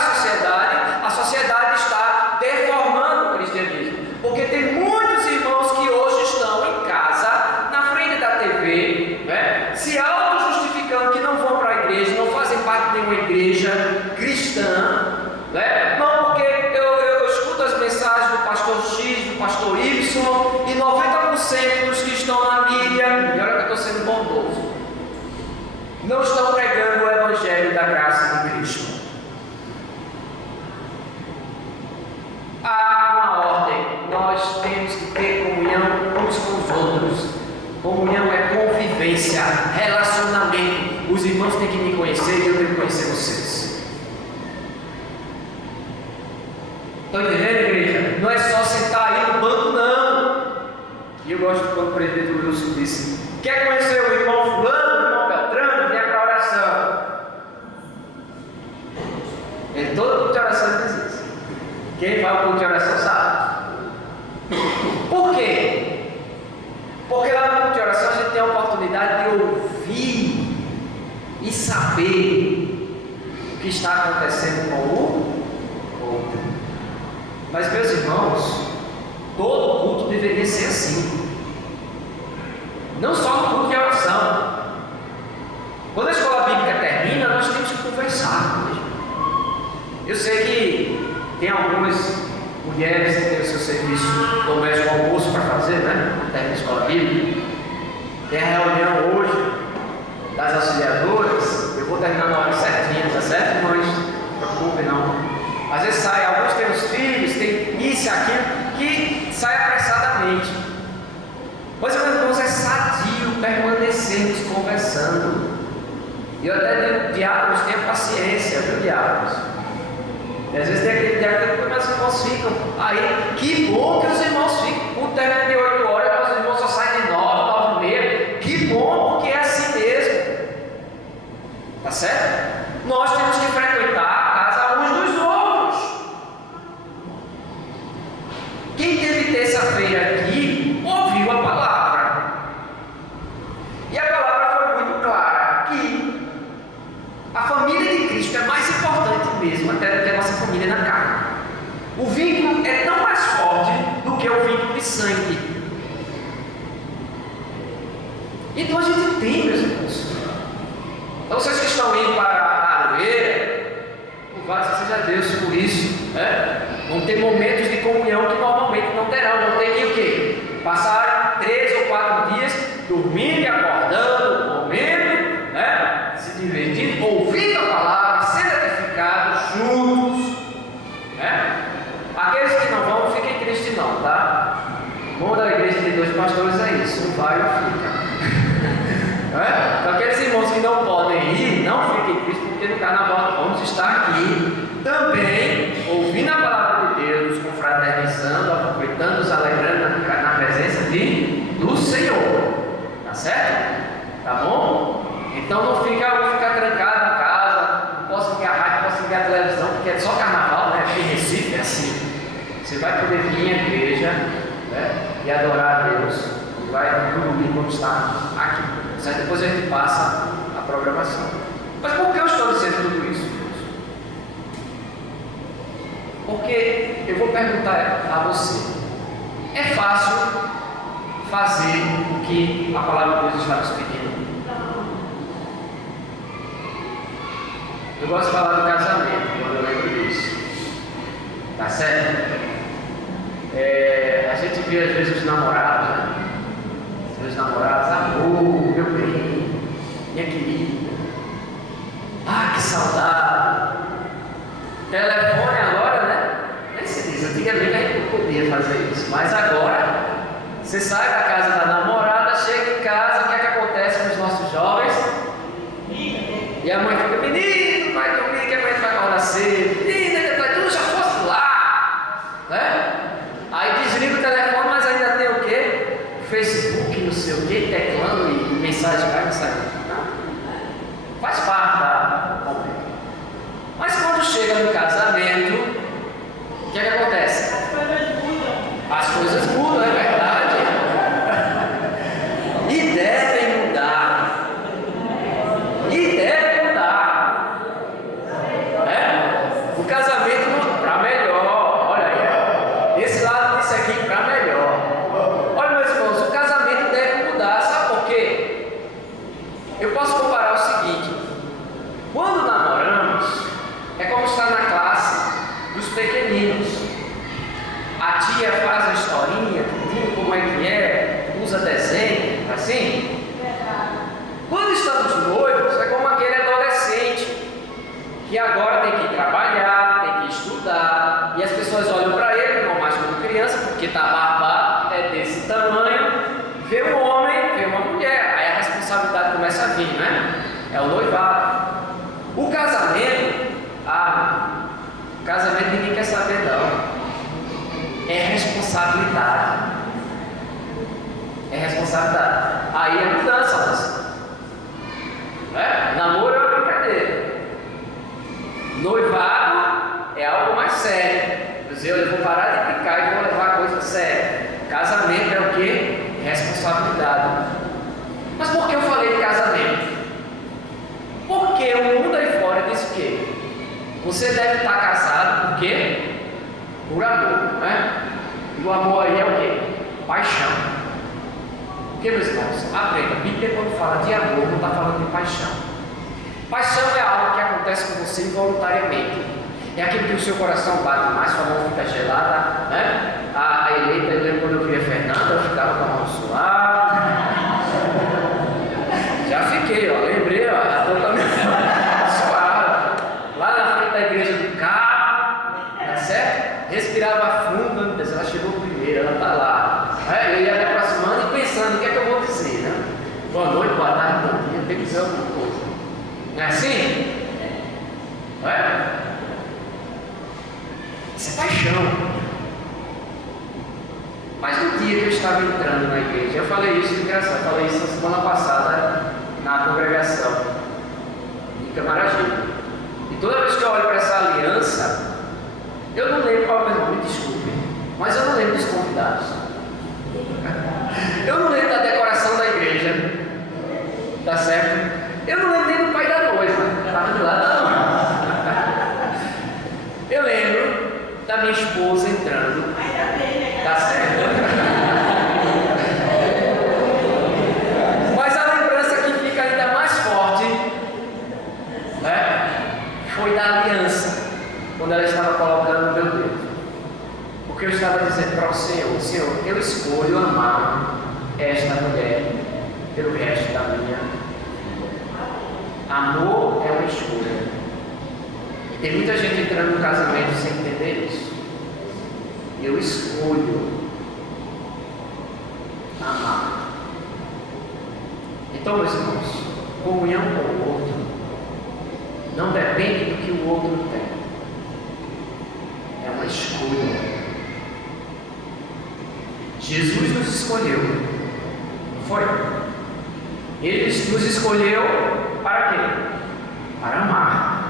a sociedade está deformando o cristianismo. Porque tem muitos irmãos que hoje estão em casa, na frente da TV, né, se auto-justificando que não vão para a igreja, não fazem parte de uma igreja cristã, né? Não, porque eu escuto as mensagens do pastor X, do pastor Y, e 90% dos que estão na mídia, e olha que eu estou sendo bondoso, não estão pregando o evangelho da graça de Cristo. Há uma ordem, nós temos que ter comunhão uns com os outros. Comunhão é convivência, relacionamento. Os irmãos têm que me conhecer e eu tenho que conhecer vocês. Estão entendendo, igreja? Não é só sentar aí no banco, não. E eu gosto quando o presbítero Lúcio disse: quer conhecer o irmão fulano, o irmão Beltrano? Venha para a oração. Ele todo culto de oração diz isso. Quem vai ao culto de oração sabe. Por quê? Porque lá no culto de oração a gente tem a oportunidade de ouvir e saber o que está acontecendo com o outro. Mas, meus irmãos, todo culto deveria ser assim. Não só no culto de oração. Quando a escola bíblica termina, nós temos que conversar mesmo. Eu sei que tem algumas mulheres que têm o seu serviço doméstico almoço para fazer, né? Termina a escola bíblica. Tem a reunião hoje das auxiliadoras. Eu vou terminar na hora certinha, tá certo, irmãos? Não se preocupe, não. Às vezes sai, alguns têm os filhos, tem isso e aquilo, que sai apressadamente. Mas, meus irmãos, é sadio permanecermos conversando. E eu até digo, diáconos, tenham paciência, viu, diáconos? E às vezes tem aquele diácono que meus irmãos ficam. Aí, que bom que os irmãos ficam. O termina de 8 horas, os irmãos só saem de 9, 9:30. Que bom, porque é assim mesmo. Tá certo? Nós temos que frequentar a casa uns dos outros. Quem teve terça-feira aqui ouviu a palavra. E a palavra foi muito clara que a família de Cristo é mais importante Então a gente tem, meus irmãos. Então vocês que estão indo para a Aroeira, louvado seja Deus por isso, né? Vão ter momentos de comunhão que normalmente não terão. Vão ter que o quê? Passar 3 ou 4 dias dormindo e acordando, comendo, né? Se divertindo, ouvindo a palavra, sendo edificados juntos, né? Aqueles que não vão, fiquem tristes não, tá? O bom da igreja de 2 pastores é isso, um vai e fica. É? Então aqueles irmãos que não podem ir, não fiquem tristes, porque no carnaval vamos estar aqui também, ouvindo a palavra de Deus, nos confraternizando, aproveitando, nos alegrando na presença do Senhor. Tá certo? Tá bom? Então não fica trancado em casa, não posso ligar a rádio, não posso ligar a televisão, porque é só carnaval, né? Aqui em Recife é assim. Você vai poder vir à igreja, né? E adorar a Deus, e vai dormir como está aqui. Certo? Depois a gente passa a programação. Mas por que eu estou dizendo tudo isso? Porque eu vou perguntar a você: é fácil fazer o que a palavra de Deus está nos pedindo? Eu gosto de falar do casamento, quando eu lembro disso. Tá certo? A gente vê às vezes os namorados, né? Os namorados, amor, meu bem, minha querida, que saudade. Telefone agora, né? Nem se diz, antigamente a gente não podia fazer isso, mas agora você sai da casa da namorada, chega em casa, o que é que acontece com os nossos jovens? E a mãe fica: menino, vai dormir que a mãe vai acordar cedo, menina, tu já fosse lá, né? Aí desliga o telefone, mas ainda tem o quê? Facebook, não sei o quê, teclando e mensagem vai, mensagem. Faz parte da momento. Mas quando chega no casamento, o que é que acontece? As coisas mudam, é verdade. E devem mudar. O casamento para melhor. Olha aí. Esse lado disso aqui para melhor. Olha, meus irmãos, o casamento deve mudar. Sabe por quê? Eu posso comparar o seguinte: quando namoramos, é como estar na classe dos pequeninos. A tia faz a historinha, tudinho, como é que é, usa desenho, assim. Quando estamos noivos, é como aquele adolescente que agora tem que trabalhar, tem que estudar, e as pessoas olham para ele, não mais como criança, porque está barbado, é desse tamanho, vê um homem, vê uma mulher, aí a responsabilidade começa a vir, né? É o noivado. O casamento, o casamento ninguém quer saber não. É responsabilidade. É responsabilidade. Aí é mudança, moça. Namoro é uma brincadeira. Noivado é algo mais sério. Quer dizer, eu vou parar de brincar e vou levar a coisa séria. Casamento é o quê? Responsabilidade. Mas por que eu falei de casamento? Porque o mundo aí fora diz o quê? Você deve estar casado por quê? Por amor, né? E o amor aí é o quê? Paixão. Porque, meus irmãos, aprenda, a Bíblia quando fala de amor não está falando de paixão. Paixão é algo que acontece com você involuntariamente. É aquilo que o seu coração bate mais, sua mão fica gelada, né? A eleita, eu lembro quando eu via a Fernanda, eu ficava com a mão suave. Já fiquei, lembrei, a totalmente suave. Lá na frente da igreja do carro, tá certo? Respirava fundo, meu Deus, ela chegou primeiro, ela tá lá. Eu ia me aproximando e pensando, o que é que eu vou dizer, né? Boa noite, boa tarde, bom dia, tem que dizer alguma coisa. Não é assim? Não é? Isso é paixão. Mas no dia que eu estava entrando na igreja, eu falei isso, engraçado, eu falei isso na semana passada na congregação em Camaragibe. E toda vez que eu olho para essa aliança, eu não lembro qual é o meu nome, me desculpe, mas eu não lembro dos convidados. Eu não lembro da decoração da igreja, tá certo? Eu não lembro nem do pai da noiva, estava de lá, não. Eu lembro da minha esposa entrando, tá certo? Mas a Senhor, eu escolho amar esta mulher pelo resto da minha vida. Amor é uma escolha. E tem muita gente entrando no casamento sem entender isso. Eu escolho amar. Então, meus irmãos, comunhão com o outro não depende do que o outro tem. É uma escolha. Jesus nos escolheu, não foi? Ele nos escolheu para quê? Para amar.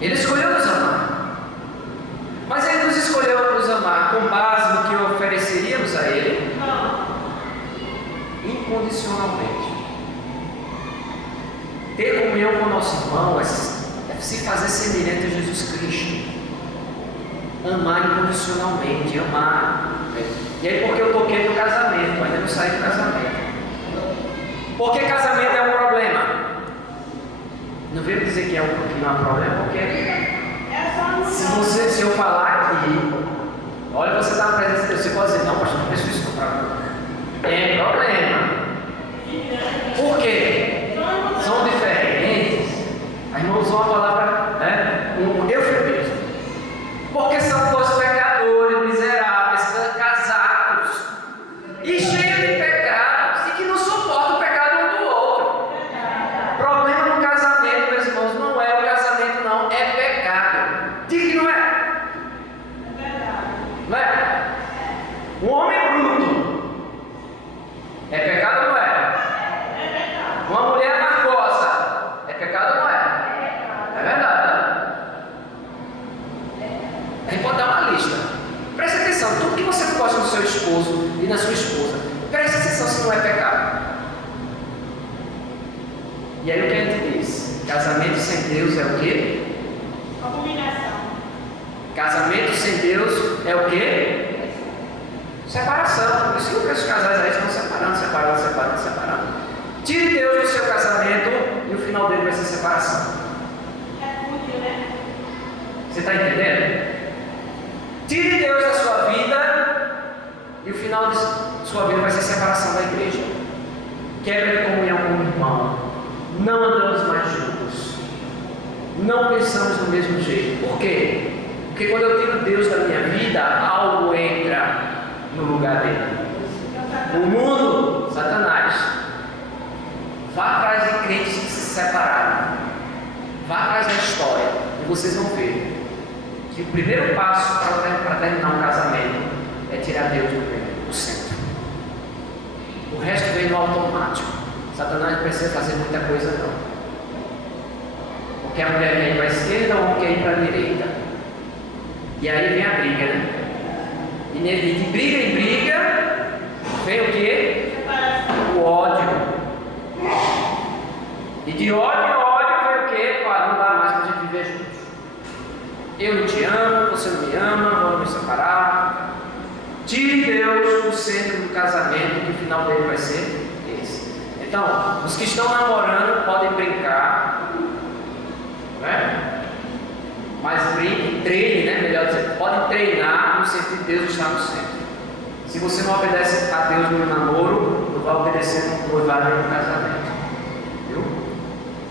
Ele escolheu nos amar. Mas Ele nos escolheu nos amar com base no que ofereceríamos a Ele? Não. Incondicionalmente. Ter comunhão com o nosso irmão é se fazer semelhante a Jesus Cristo. Amar incondicionalmente, amar. E aí, porque eu toquei no casamento, ainda não saí do casamento. Porque casamento é um problema. Não veio dizer que não é um problema, porque se eu falar aqui, olha, você está na presença de Deus, você pode dizer, não, pastor, não penso isso não. É problema. Por quê? São diferentes. A irmã usou uma palavra, um eufemismo. Porque são dois pecadores, miseráveis, casados e cheios de pecados e que não suportam o pecado um do outro. O problema no casamento, meus irmãos, não é o casamento, não, é pecado. Diga que não é. Não é? Um homem bruto é pecado ou não é? Uma mulher amargosa é pecado ou não é? É verdade. A gente pode dar uma lista. Preste atenção, tudo que você gosta do seu esposo e da sua esposa, preste atenção se não é pecado. E aí o que a gente diz? Casamento sem Deus é o quê? Abominação. Casamento sem Deus é o quê? Separação. Por isso que os casais aí estão separando. Tire Deus do seu casamento e o final dele vai ser separação. Você está entendendo? Tire Deus da sua vida e o final de sua vida vai ser separação da igreja. Quebra de comunhão com o irmão. Não andamos mais juntos. Não pensamos do mesmo jeito. Por quê? Porque quando eu tiro Deus da minha vida, algo entra no lugar dele. O mundo, Satanás. Vá atrás de crentes que se separaram. Vá atrás da história e vocês vão ver que o primeiro passo para terminar um casamento é tirar Deus do centro. O resto vem no automático. Satanás não precisa fazer muita coisa não. Porque a mulher quer ir para a esquerda ou quer ir para a direita. E aí vem a briga, né? E de briga em briga vem o quê? O ódio. E de ódio em ódio vem o quê? Não dá mais para a gente viver juntos. Eu não te amo, você não me ama, vamos nos separar. Tire Deus do centro do casamento, que o final dele vai ser esse. Então, os que estão namorando podem brincar, né? Mas brinquem, treinem, né? Melhor dizer, podem treinar no sentido de Deus estar no centro. Se você não obedece a Deus no namoro, não vai obedecer no noivado e no casamento. Viu?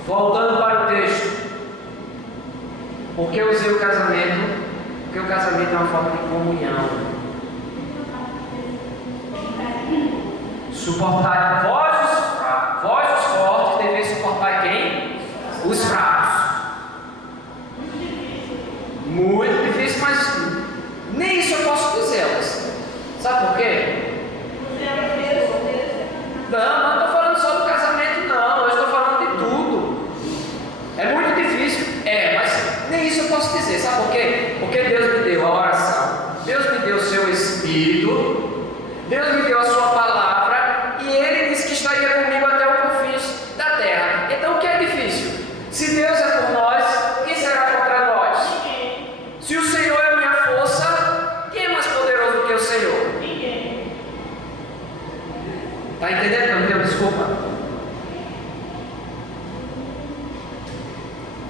Voltando para o texto. Por que eu usei o casamento? Porque o casamento é uma forma de comunhão. Suportar vós os fortes deveis suportar quem? Os fracos. Muito difícil, mas nem isso eu posso dizer, elas. Sabe por quê? Não estou falando só do casamento, não. Eu estou falando de tudo. É muito difícil, mas nem isso eu posso dizer. Sabe por quê? Porque Deus me deu a oração, Deus me deu o seu Espírito, Deus me deu a sua palavra e Ele disse que estaria comigo até o confins da terra. Então o que é difícil? Se Deus é por nós, quem será contra nós? Se o Senhor é a minha força, quem é mais poderoso do que o Senhor? Ninguém. Está entendendo? Não deu desculpa?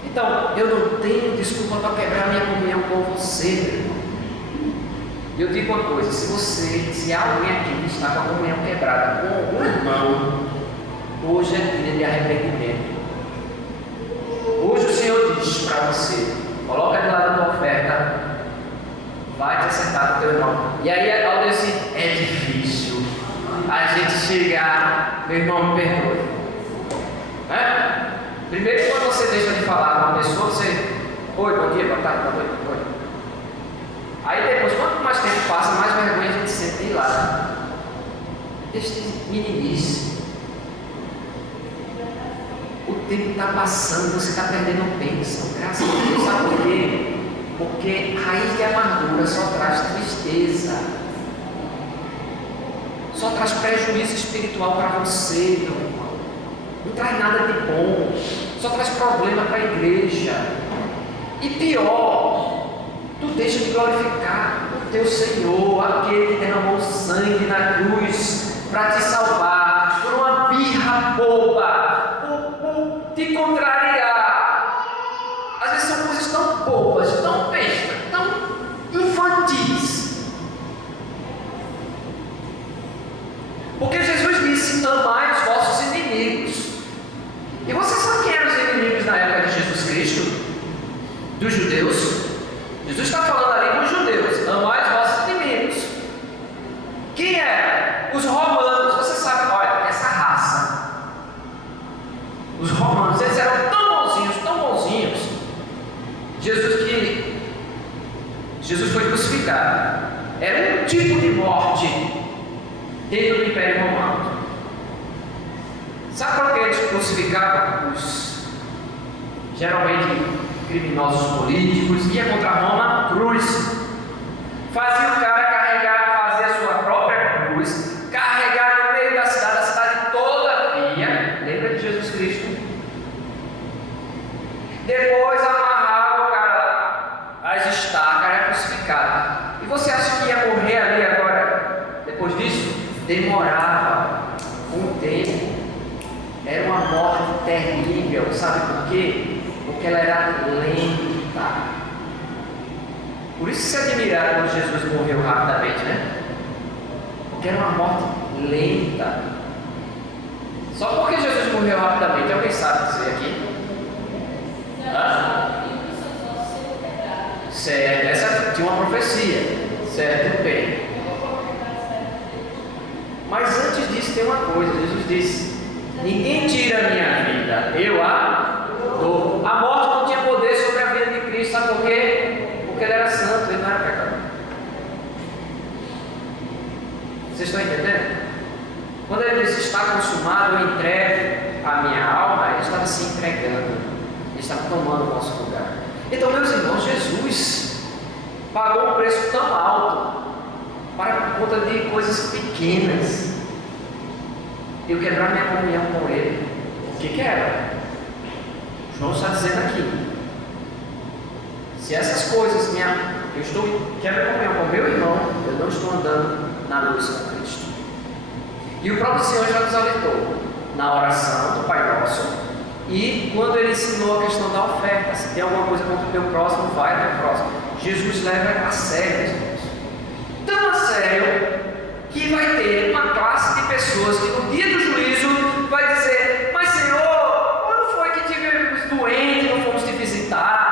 Então, eu não tenho desculpa para quebrar minha comunhão com você, meu irmão. E eu digo uma coisa: se há alguém aqui que está com a comunhão quebrada com algum irmão, hoje é dia de arrependimento. Hoje o Senhor diz para você: coloca de lado a tua oferta, vai te acertar com o teu irmão. E aí, ao Deus assim, é difícil a gente chegar, meu irmão, me perdoe. Primeiro, quando você deixa de falar com uma pessoa, você: oi, bom dia, boa tarde, boa noite, oi. Aí depois, quanto mais tempo passa, mais vergonha a gente sente de ir lá. Deixa de meninice. O tempo está passando, você está perdendo bênção. Graças a Deus. Sabe por quê? Porque raiz de amargura só traz tristeza, só traz prejuízo espiritual para você, meu irmão. Não traz nada de bom, só traz problema para a igreja. E pior, tu deixa de glorificar o teu Senhor, aquele que derramou sangue na cruz para te salvar, por uma birra boba, por te contrariar. Às vezes são coisas tão bobas, tão bestas, tão infantis. Porque Jesus disse: amai os vossos inimigos. E você sabe quem eram os inimigos na época de Jesus Cristo? Dos judeus. Jesus está falando ali com os judeus: amai os vossos inimigos. Quem era? Os romanos. Você sabe, olha, essa raça, os romanos, eles eram tão bonzinhos. Jesus foi crucificado. Era um tipo de morte dentro do Império Romano. Sabe por que eles crucificavam geralmente criminosos políticos? Ia contra Roma, cruz. Fazia o cara carregar, fazer a sua própria cruz, carregar no meio da cidade toda via. Lembra de Jesus Cristo? Depois amarrava o cara às estacas, era crucificado. E você acha que ia morrer ali agora? Depois disso, demorava um tempo. Era uma morte terrível. Sabe por quê? Porque ela era lenta. Por isso se admiraram quando Jesus morreu rapidamente, né? Porque era uma morte lenta. Só porque Jesus morreu rapidamente, alguém sabe dizer aqui? Certo, essa tinha uma profecia. Certo, bem. Mas antes disso tem uma coisa. Jesus disse: ninguém tira a minha vida, eu a dou. A morte não tinha poder sobre a vida de Cristo. Sabe por quê? Porque ele era santo, ele não era pecador. Vocês estão entendendo? Quando ele disse: está consumado, eu entrego a minha alma, ele estava se entregando, ele estava tomando o nosso lugar. Então, meus irmãos, Jesus pagou um preço tão alto para por conta de coisas pequenas. Eu quebrar minha comunhão com ele. O que quebra? João está dizendo aqui: se essas coisas eu estou quebra comunhão com meu irmão, eu não estou andando na luz com Cristo. E o próprio Senhor já nos alertou na oração do Pai Nosso, e quando ele ensinou a questão da oferta: se tem alguma coisa contra o teu próximo, vai até o próximo. Jesus leva a sério, irmãos. Tão a sério que vai ter uma classe de pessoas que no dia do juízo vai dizer: mas Senhor, quando foi que tivemos doente e não fomos te visitar?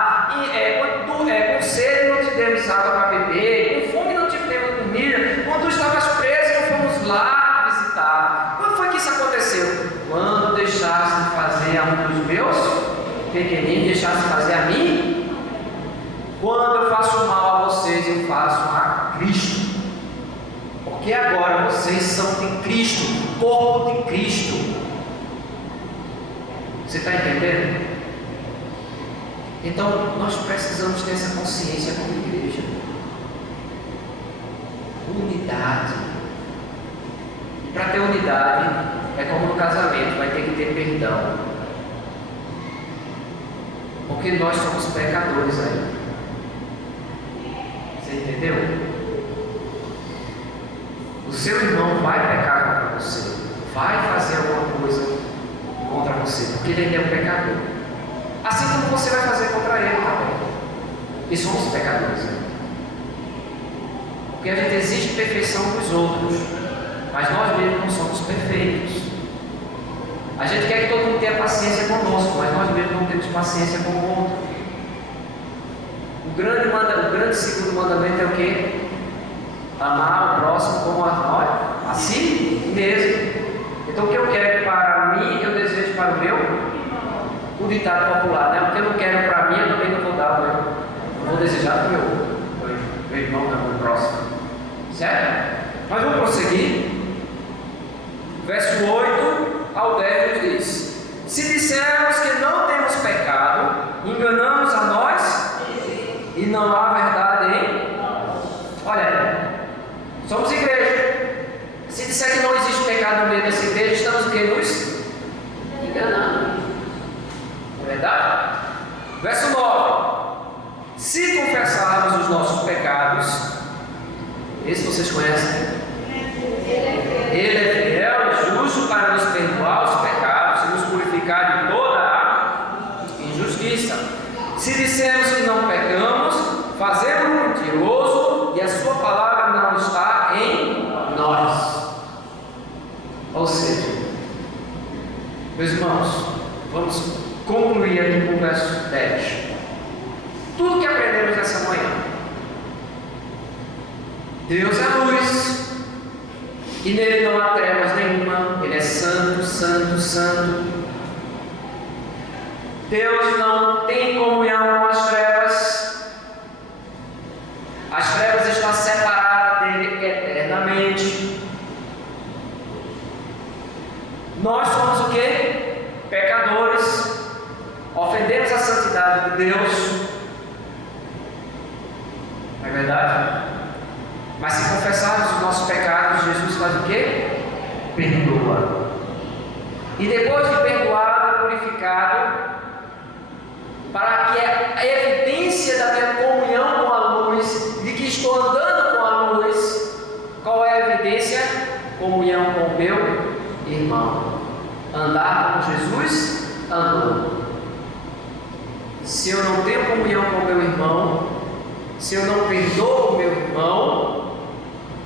Com sede não te demos água para beber, com fome não te demos comida, quando tu estavas preso não fomos lá visitar. Quando foi que isso aconteceu? Quando deixaste de fazer a um dos meus pequeninos, deixaste de fazer a mim? Quando eu faço mal a vocês, eu faço a Cristo. Porque agora vocês são de Cristo, corpo de Cristo. Você está entendendo? Então nós precisamos ter essa consciência como igreja. Unidade. E para ter unidade, é como no casamento, vai ter que ter perdão. Porque nós somos pecadores ainda. Você entendeu? O seu irmão vai pecar contra você, vai fazer alguma coisa contra você, porque ele é um pecador. Assim como você vai fazer contra ele também. E somos pecadores. Porque a gente exige perfeição dos outros, mas nós mesmos não somos perfeitos. A gente quer que todo mundo tenha paciência conosco, mas nós mesmos não temos paciência com o outro. O grande segundo mandamento é o quê? Amar o próximo como a nós, assim mesmo. Então o que eu quero para mim, eu desejo para o meu. O ditado popular, né? O que eu não quero para mim, eu também não vou dar, né? Eu vou desejar para o meu irmão, o meu próximo. Certo? Mas vamos prosseguir. Verso 8 ao 10 diz: se dissermos que não temos pecado, enganamos a nós e não há verdade em. Olha aí, somos igreja. Se disser que não existe pecado no meio dessa igreja, estamos o que? Nos enganando. Não é verdade? Verso 9: se confessarmos os nossos pecados, esse vocês conhecem? Ele é fiel e justo para nos perdoar os pecados e nos purificar de toda a injustiça. Se dissermos que não pecamos, fazemos um mentiroso e a sua palavra não está em nós. Ou seja, meus irmãos, vamos concluir aqui com o verso 10. Tudo que aprendemos nessa manhã: Deus é luz e nele não há trevas nenhuma. Ele é santo, santo, santo. Deus não tem comunhão com as trevas. As trevas estão separadas dele eternamente. Nós somos o quê? Pecadores. Ofendemos a santidade de Deus. Não é verdade? Mas se confessarmos os nossos pecados, Jesus faz o quê? Perdoa. E depois de perdoado, purificado, para que a evidência da minha comunhão com a luz, de que estou andando com a luz, qual é a evidência? Comunhão com o meu irmão. Andar com Jesus, andou. Se eu não tenho comunhão com o meu irmão, se eu não perdoo o meu irmão,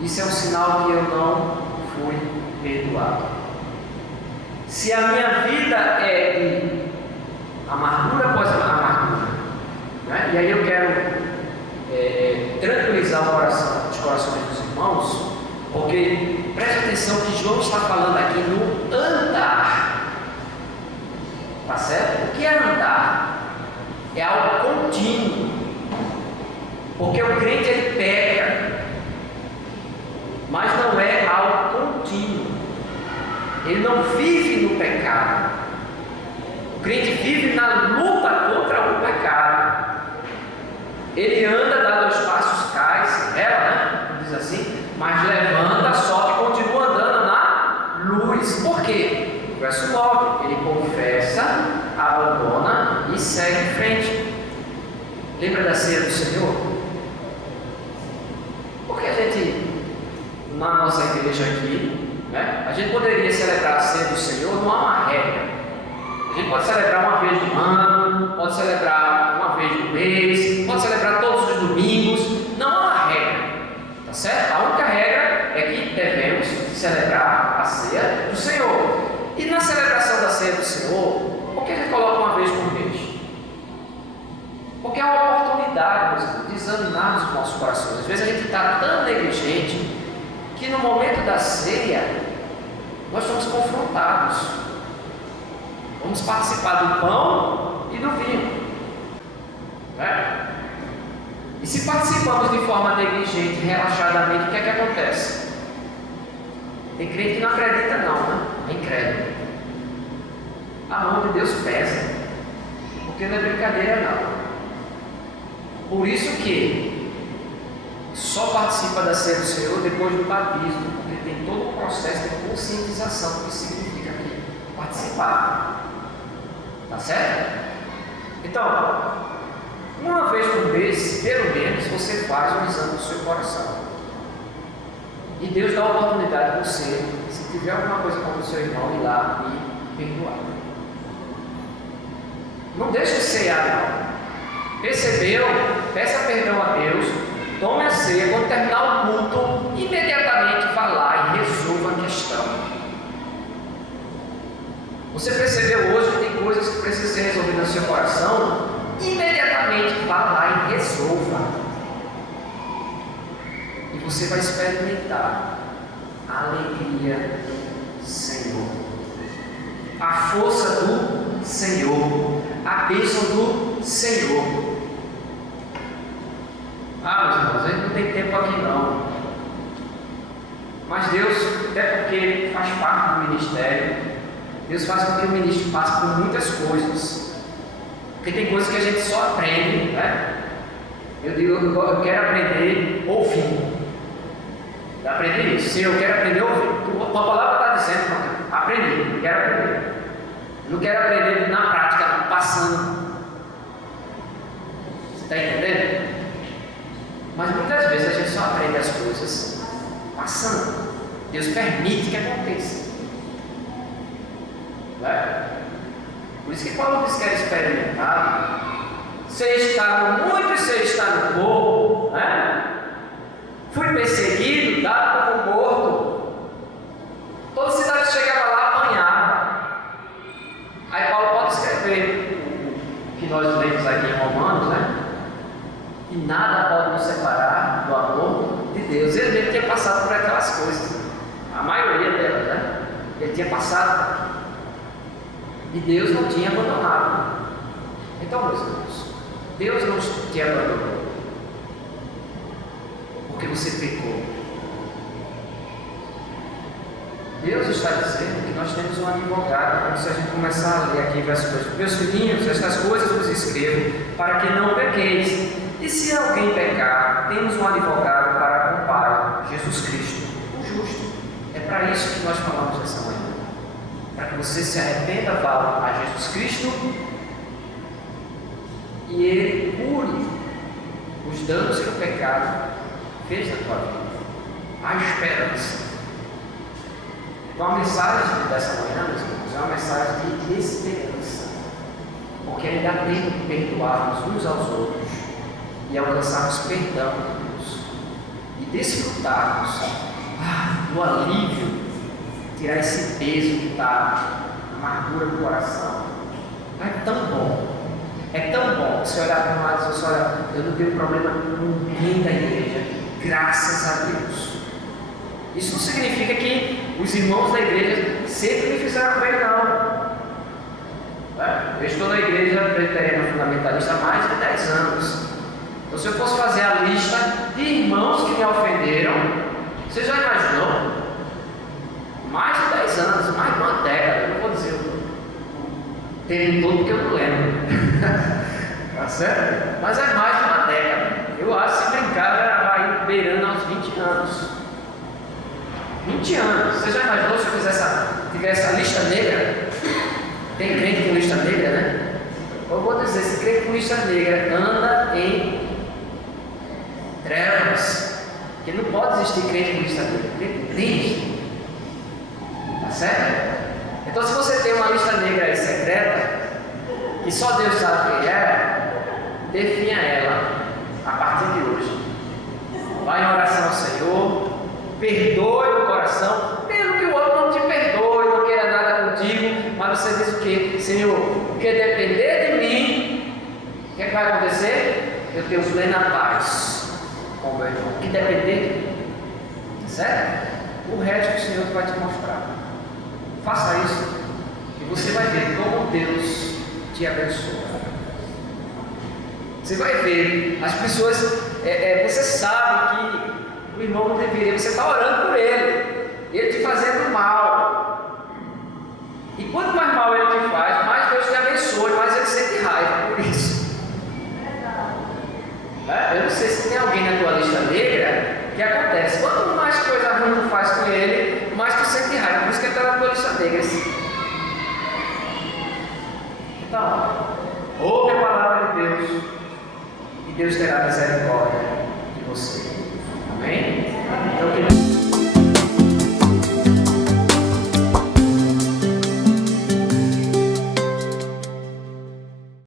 isso é um sinal que eu não fui perdoado. Se a minha vida é de amargura após amargura, né? E aí eu quero tranquilizar os corações dos irmãos, porque preste atenção que João está falando aqui no andar. Tá certo? O que é andar? É algo contínuo. Porque o crente ele peca, mas não é algo contínuo. Ele não vive no pecado. O crente vive na luta contra o pecado. Ele anda, dá 2 passos, cai, se rela, né? Diz assim, mas levanta, sobe e continua andando na luz. Por quê? Verso 9: ele confessa, abandona e segue em frente. Lembra da ceia do Senhor? Porque a gente, na nossa igreja aqui, né, a gente poderia celebrar a ceia do Senhor, não há uma regra. A gente pode celebrar uma vez no ano, pode celebrar uma vez no mês, pode celebrar todos os domingos, não há uma regra, tá certo? A única regra é que devemos celebrar a ceia do Senhor. E na celebração da ceia do Senhor, por que a gente coloca uma vez por mês? Porque é uma oportunidade, meus irmãos, de examinarmos os nossos corações. Às vezes a gente está tão negligente que no momento da ceia nós somos confrontados. Vamos participar do pão e do vinho, né? E se participamos de forma negligente, relaxadamente, o que é que acontece? Tem crente que não acredita não, né? É incrédulo. A mão de Deus pesa, porque não é brincadeira não. Por isso que só participa da ceia do Senhor depois do batismo, porque tem todo o processo de conscientização do que significa aqui participar. Tá certo? Então, uma vez por mês, pelo menos, você faz um exame do seu coração. E Deus dá a oportunidade a você, se tiver alguma coisa contra o seu irmão, ir lá e perdoar. Não deixe de cear, não. Percebeu? Peça perdão a Deus, tome a ceia, quando terminar o culto, imediatamente vá lá e resolva a questão. Você percebeu hoje que tem coisas que precisam ser resolvidas no seu coração? Imediatamente vá lá e resolva. E você vai experimentar a alegria do Senhor, a força do Senhor, a bênção do Senhor. Meus irmãos, a gente não tem tempo aqui não. Mas Deus, até porque Ele faz parte do ministério, Deus faz com que o ministro passe por muitas coisas. Porque tem coisas que a gente só aprende, né? Eu digo, eu quero aprender ouvindo. Eu aprendi isso. Se eu quero aprender ouvindo, a palavra está dizendo, aprendi, eu quero aprender. Eu não quero aprender na prática, não, passando. Você está entendendo? Mas muitas vezes a gente só aprende as coisas passando. Deus permite que aconteça. Não é? Por isso que Paulo diz que era experimentado. Você está no muito e você está no pouco. Né? Fui perseguido, dado como morto. Toda cidade que chegava lá apanhava. Aí Paulo pode escrever o que nós lemos aqui em Romanos, né? E nada pode nos separar do amor de Deus. Ele mesmo tinha passado por aquelas coisas, a maioria delas, né? Ele tinha passado e Deus não tinha abandonado. Então, meus irmãos, Deus não te abandonou porque você pecou. Deus está dizendo que nós temos um advogado. Como se a gente começar a ler aqui verso 2: meus filhinhos, estas coisas vos escrevo para que não pequeis. E se alguém pecar, temos um advogado para com o Pai, Jesus Cristo, o justo. É para isso que nós falamos nessa manhã. Para que você se arrependa, vá a Jesus Cristo e Ele cure os danos que o pecado fez na tua vida. Há esperança. Então a mensagem dessa manhã, meus irmãos, é uma mensagem de esperança. Porque ainda há tempo de perdoarmos uns aos outros e alcançarmos perdão de Deus e desfrutarmos do alívio, tirar esse peso que está na amargura do coração. É tão bom você olhar para um lado e dizer: olha, eu não tenho problema com ninguém da igreja, graças a Deus. Isso não significa que os irmãos da igreja sempre me fizeram bem, não. Eu estou na igreja presbiteriana fundamentalista há mais de 10 anos. Então, se eu fosse fazer a lista de irmãos que me ofenderam, você já imaginou? Mais de 10 anos, mais de uma década. Eu não vou dizer o tempo todo porque eu não lembro. Tá certo? Mas é mais de uma década. Eu acho que se brincar já vai beirando aos 20 anos. 20 anos. Você já imaginou se eu tivesse a lista negra? Tem crente com lista negra, né? Eu vou dizer, esse crente com lista negra anda em trevas, porque não pode existir crente com lista negra, crente, tá certo? Então, se você tem uma lista negra aí secreta, que só Deus sabe quem é, defina ela a partir de hoje. Vai em oração ao Senhor, perdoe o coração, mesmo que o outro não te perdoe, não queira nada contigo, mas você diz o quê? Senhor, o que depender de mim, o que vai acontecer? Eu tenho plena paz com o meu irmão. O que depender de mim, certo? O resto o Senhor vai te mostrar. Faça isso e você vai ver como Deus te abençoa. Você vai ver as pessoas, você sabe que o irmão não deveria, você está orando por ele te fazendo mal. E quanto mais mal ele te faz, mais Deus te abençoa, mais ele sente raiva por isso. Eu não sei se tem alguém na tua lista negra que acontece. Quanto mais coisa ruim tu faz com ele, mais tu sente raiva. Por isso que ele está na tua lista negra. Então, ouve a palavra de Deus e Deus terá misericórdia de você. Amém?